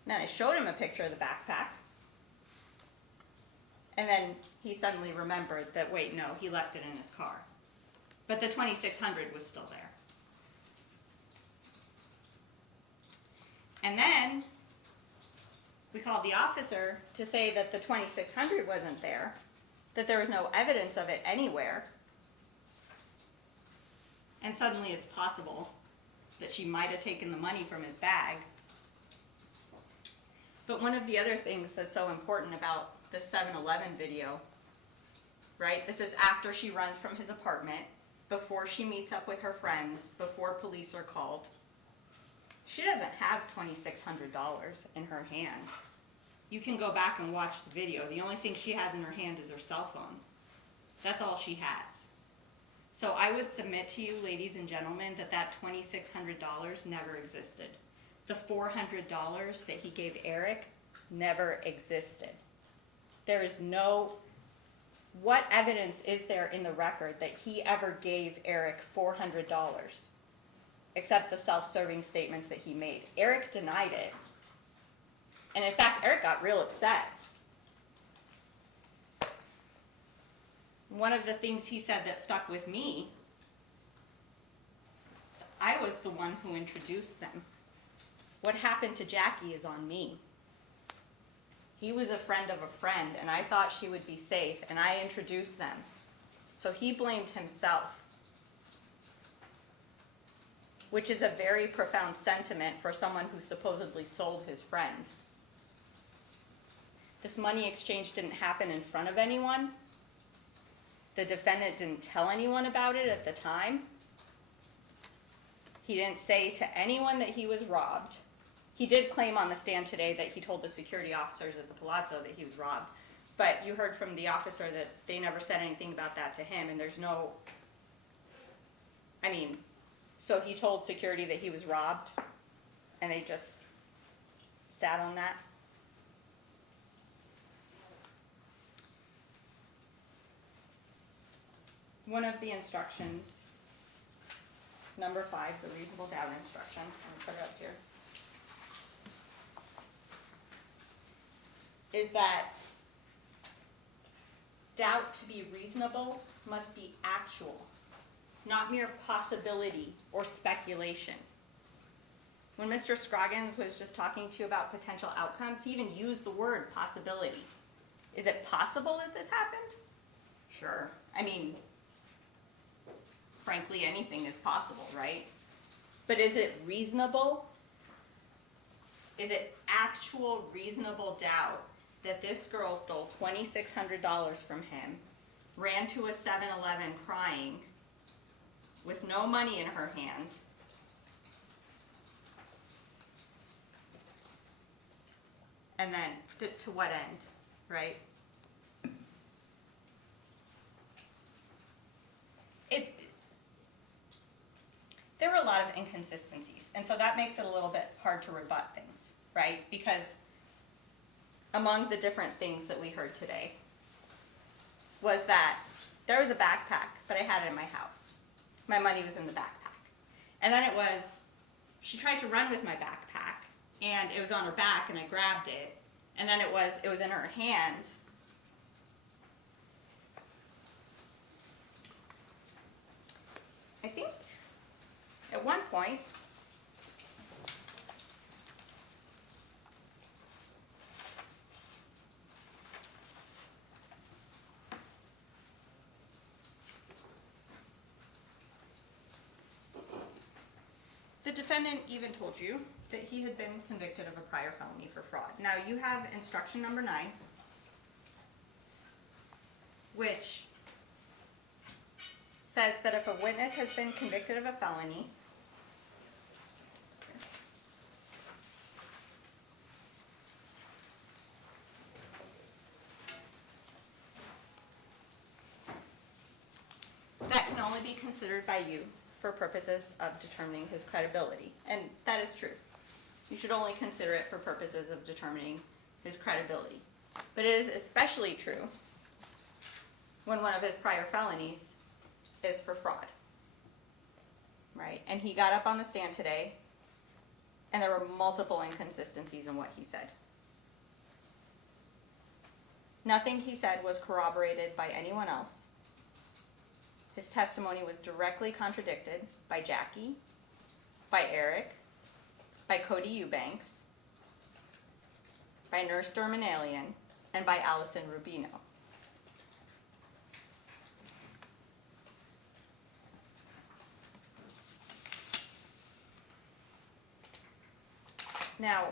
Then I showed him a picture of the backpack. And then he suddenly remembered that, wait, no, he left it in his car. But the 2,600 was still there. And then we called the officer to say that the 2,600 wasn't there, that there was no evidence of it anywhere. And suddenly it's possible that she might have taken the money from his bag. But one of the other things that's so important about the 7-Eleven video, right? This is after she runs from his apartment, before she meets up with her friends, before police are called. She doesn't have $2,600 in her hand. You can go back and watch the video. The only thing she has in her hand is her cell phone. That's all she has. So I would submit to you, ladies and gentlemen, that $2,600 never existed. The $400 that he gave Eric never existed. There is what evidence is there in the record that he ever gave Eric $400? Except the self-serving statements that he made. Eric denied it. And in fact, Eric got real upset. One of the things he said that stuck with me is I was the one who introduced them. What happened to Jackie is on me. He was a friend of a friend, and I thought she would be safe, and I introduced them. So he blamed himself, which is a very profound sentiment for someone who supposedly sold his friend. This money exchange didn't happen in front of anyone. The defendant didn't tell anyone about it at the time. He didn't say to anyone that he was robbed. He did claim on the stand today that he told the security officers at the Palazzo that he was robbed. But you heard from the officer that they never said anything about that to him, and there's no... so he told security that he was robbed, and they just sat on that. One of the instructions, number 5, the reasonable doubt instruction, I'm going to put it up here, is that doubt to be reasonable must be actual, not mere possibility or speculation. When Mr. Scroggins was just talking to you about potential outcomes, he even used the word possibility. Is it possible that this happened? Sure. Frankly, anything is possible, right? But is it reasonable? Is it actual reasonable doubt that this girl stole $2,600 from him, ran to a 7-Eleven crying, with no money in her hand, And then, to what end, right? There were a lot of inconsistencies, and so that makes it a little bit hard to rebut things, right? Because among the different things that we heard today was that there was a backpack, but I had it in my house. My money was in the backpack. And then it was, she tried to run with my backpack, and it was on her back, and I grabbed it. And then it was in her hand. I think at one point, the defendant even told you that he had been convicted of a prior felony for fraud. Now, you have instruction number 9, which says that if a witness has been convicted of a felony, that can only be considered by you for purposes of determining his credibility. And that is true. You should only consider it for purposes of determining his credibility. But it is especially true when one of his prior felonies is for fraud. Right? And he got up on the stand today, and there were multiple inconsistencies in what he said. Nothing he said was corroborated by anyone else. His testimony was directly contradicted by Jackie, by Eric, by Cody Eubanks, by Nurse Dormanalian, and by Allison Rubino. Now,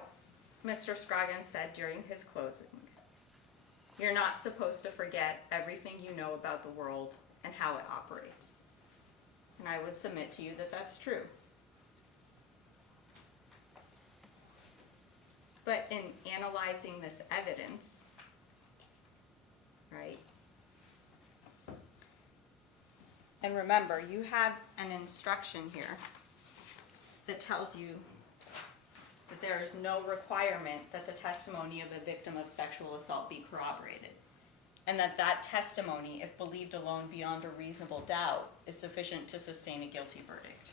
Mr. Scroggins said during his closing, "You're not supposed to forget everything you know about the world and how it operates." And I would submit to you that that's true. But in analyzing this evidence, right? And remember, you have an instruction here that tells you that there is no requirement that the testimony of a victim of sexual assault be corroborated. And that testimony, if believed alone beyond a reasonable doubt, is sufficient to sustain a guilty verdict.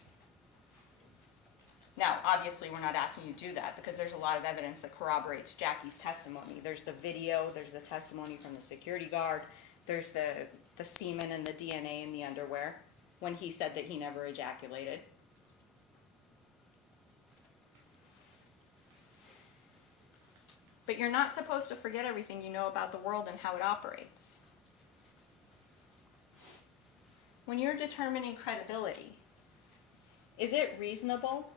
Now, obviously, we're not asking you to do that because there's a lot of evidence that corroborates Jackie's testimony. There's the video, there's the testimony from the security guard, there's the semen and the DNA in the underwear when he said that he never ejaculated. But you're not supposed to forget everything you know about the world and how it operates. When you're determining credibility, is it reasonable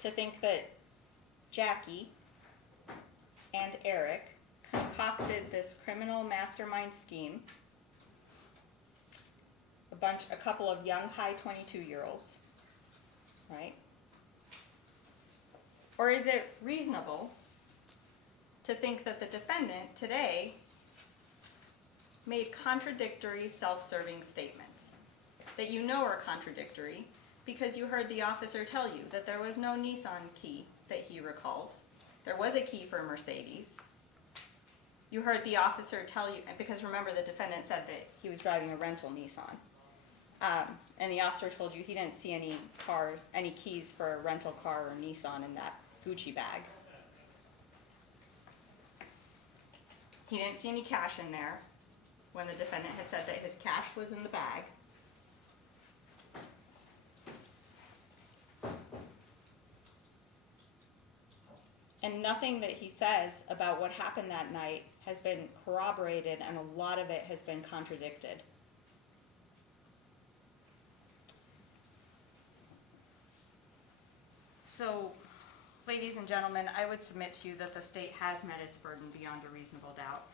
to think that Jackie and Eric concocted this criminal mastermind scheme, a couple of young high 22-year-olds, right? Or is it reasonable to think that the defendant today made contradictory self-serving statements that you know are contradictory because you heard the officer tell you that there was no Nissan key that he recalls. There was a key for a Mercedes. You heard the officer tell you, because remember the defendant said that he was driving a rental Nissan. And the officer told you he didn't see any keys for a rental car or Nissan in that Gucci bag. He didn't see any cash in there when the defendant had said that his cash was in the bag. And nothing that he says about what happened that night has been corroborated, and a lot of it has been contradicted. So, ladies and gentlemen, I would submit to you that the state has met its burden beyond a reasonable doubt.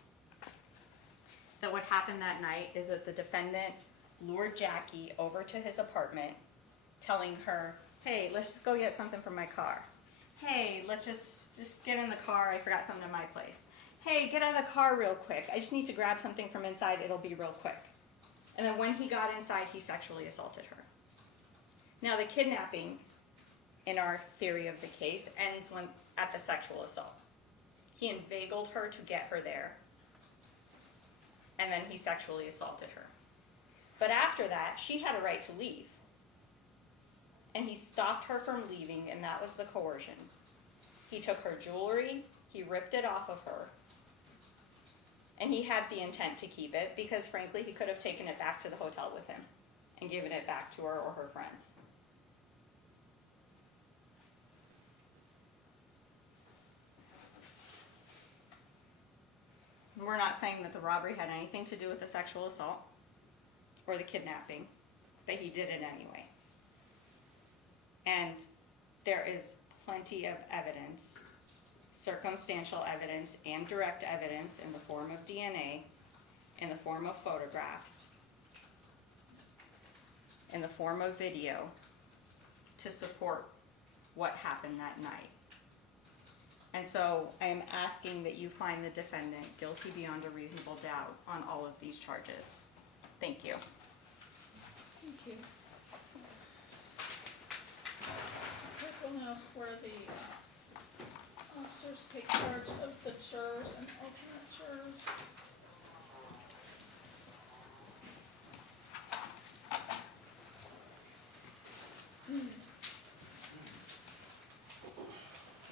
That what happened that night is that the defendant lured Jackie over to his apartment, telling her, "Hey, let's just go get something from my car. Hey, let's just just get in the car, I forgot something in my place. Hey, get out of the car real quick, I just need to grab something from inside, it'll be real quick. And then when he got inside, he sexually assaulted her. Now the kidnapping, in our theory of the case, ends at the sexual assault. He inveigled her to get her there, and then he sexually assaulted her. But after that, she had a right to leave. And he stopped her from leaving, and that was the coercion. He took her jewelry, he ripped it off of her, and he had the intent to keep it because, frankly, he could have taken it back to the hotel with him and given it back to her or her friends. We're not saying that the robbery had anything to do with the sexual assault or the kidnapping, but he did it anyway. And there is plenty of evidence, circumstantial evidence and direct evidence in the form of DNA, in the form of photographs, in the form of video, to support what happened that night. And so I am asking that you find the defendant guilty beyond a reasonable doubt on all of these charges. Thank you. Thank you. Okay, we'll now swear the officers take charge of the jurors and alternate jurors.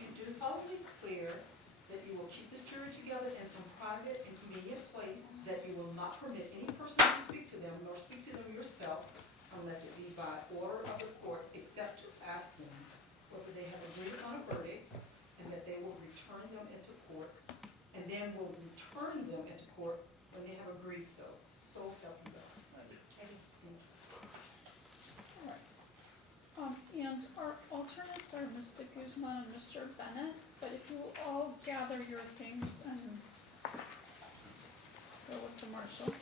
You do solemnly swear that you will keep this jury together in some private and convenient place, that you will not permit any person to speak to them, nor speak to them yourself, unless it be by order of the court, except to ask them whether they have agreed on a verdict, and that they will return them into court, and then will return them into court when they have agreed so. So help you God. All right. And our alternates are Mr. Guzman and Mr. Bennett, but if you will all gather your things and go with the marshal.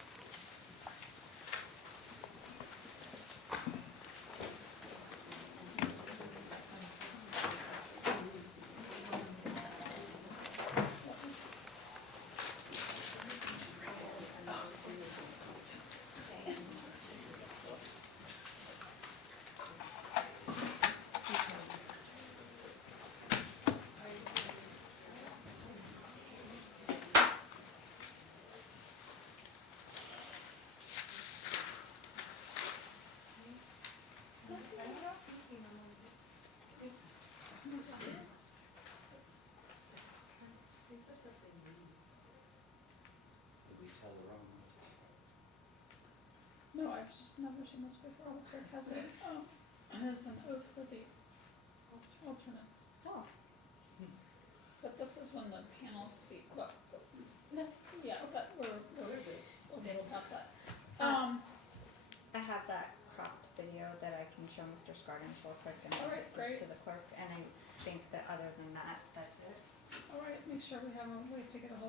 No, I've just never seen this before. The clerk has an oath for the alternates. Oh. But this is when the panel see, well, No. yeah, but we'll pass that. I have that cropped video that I can show Mr. Scardens real quick and All right, great. to the clerk, and I think that other than that, that's it. All right, make sure we have a way to get a hold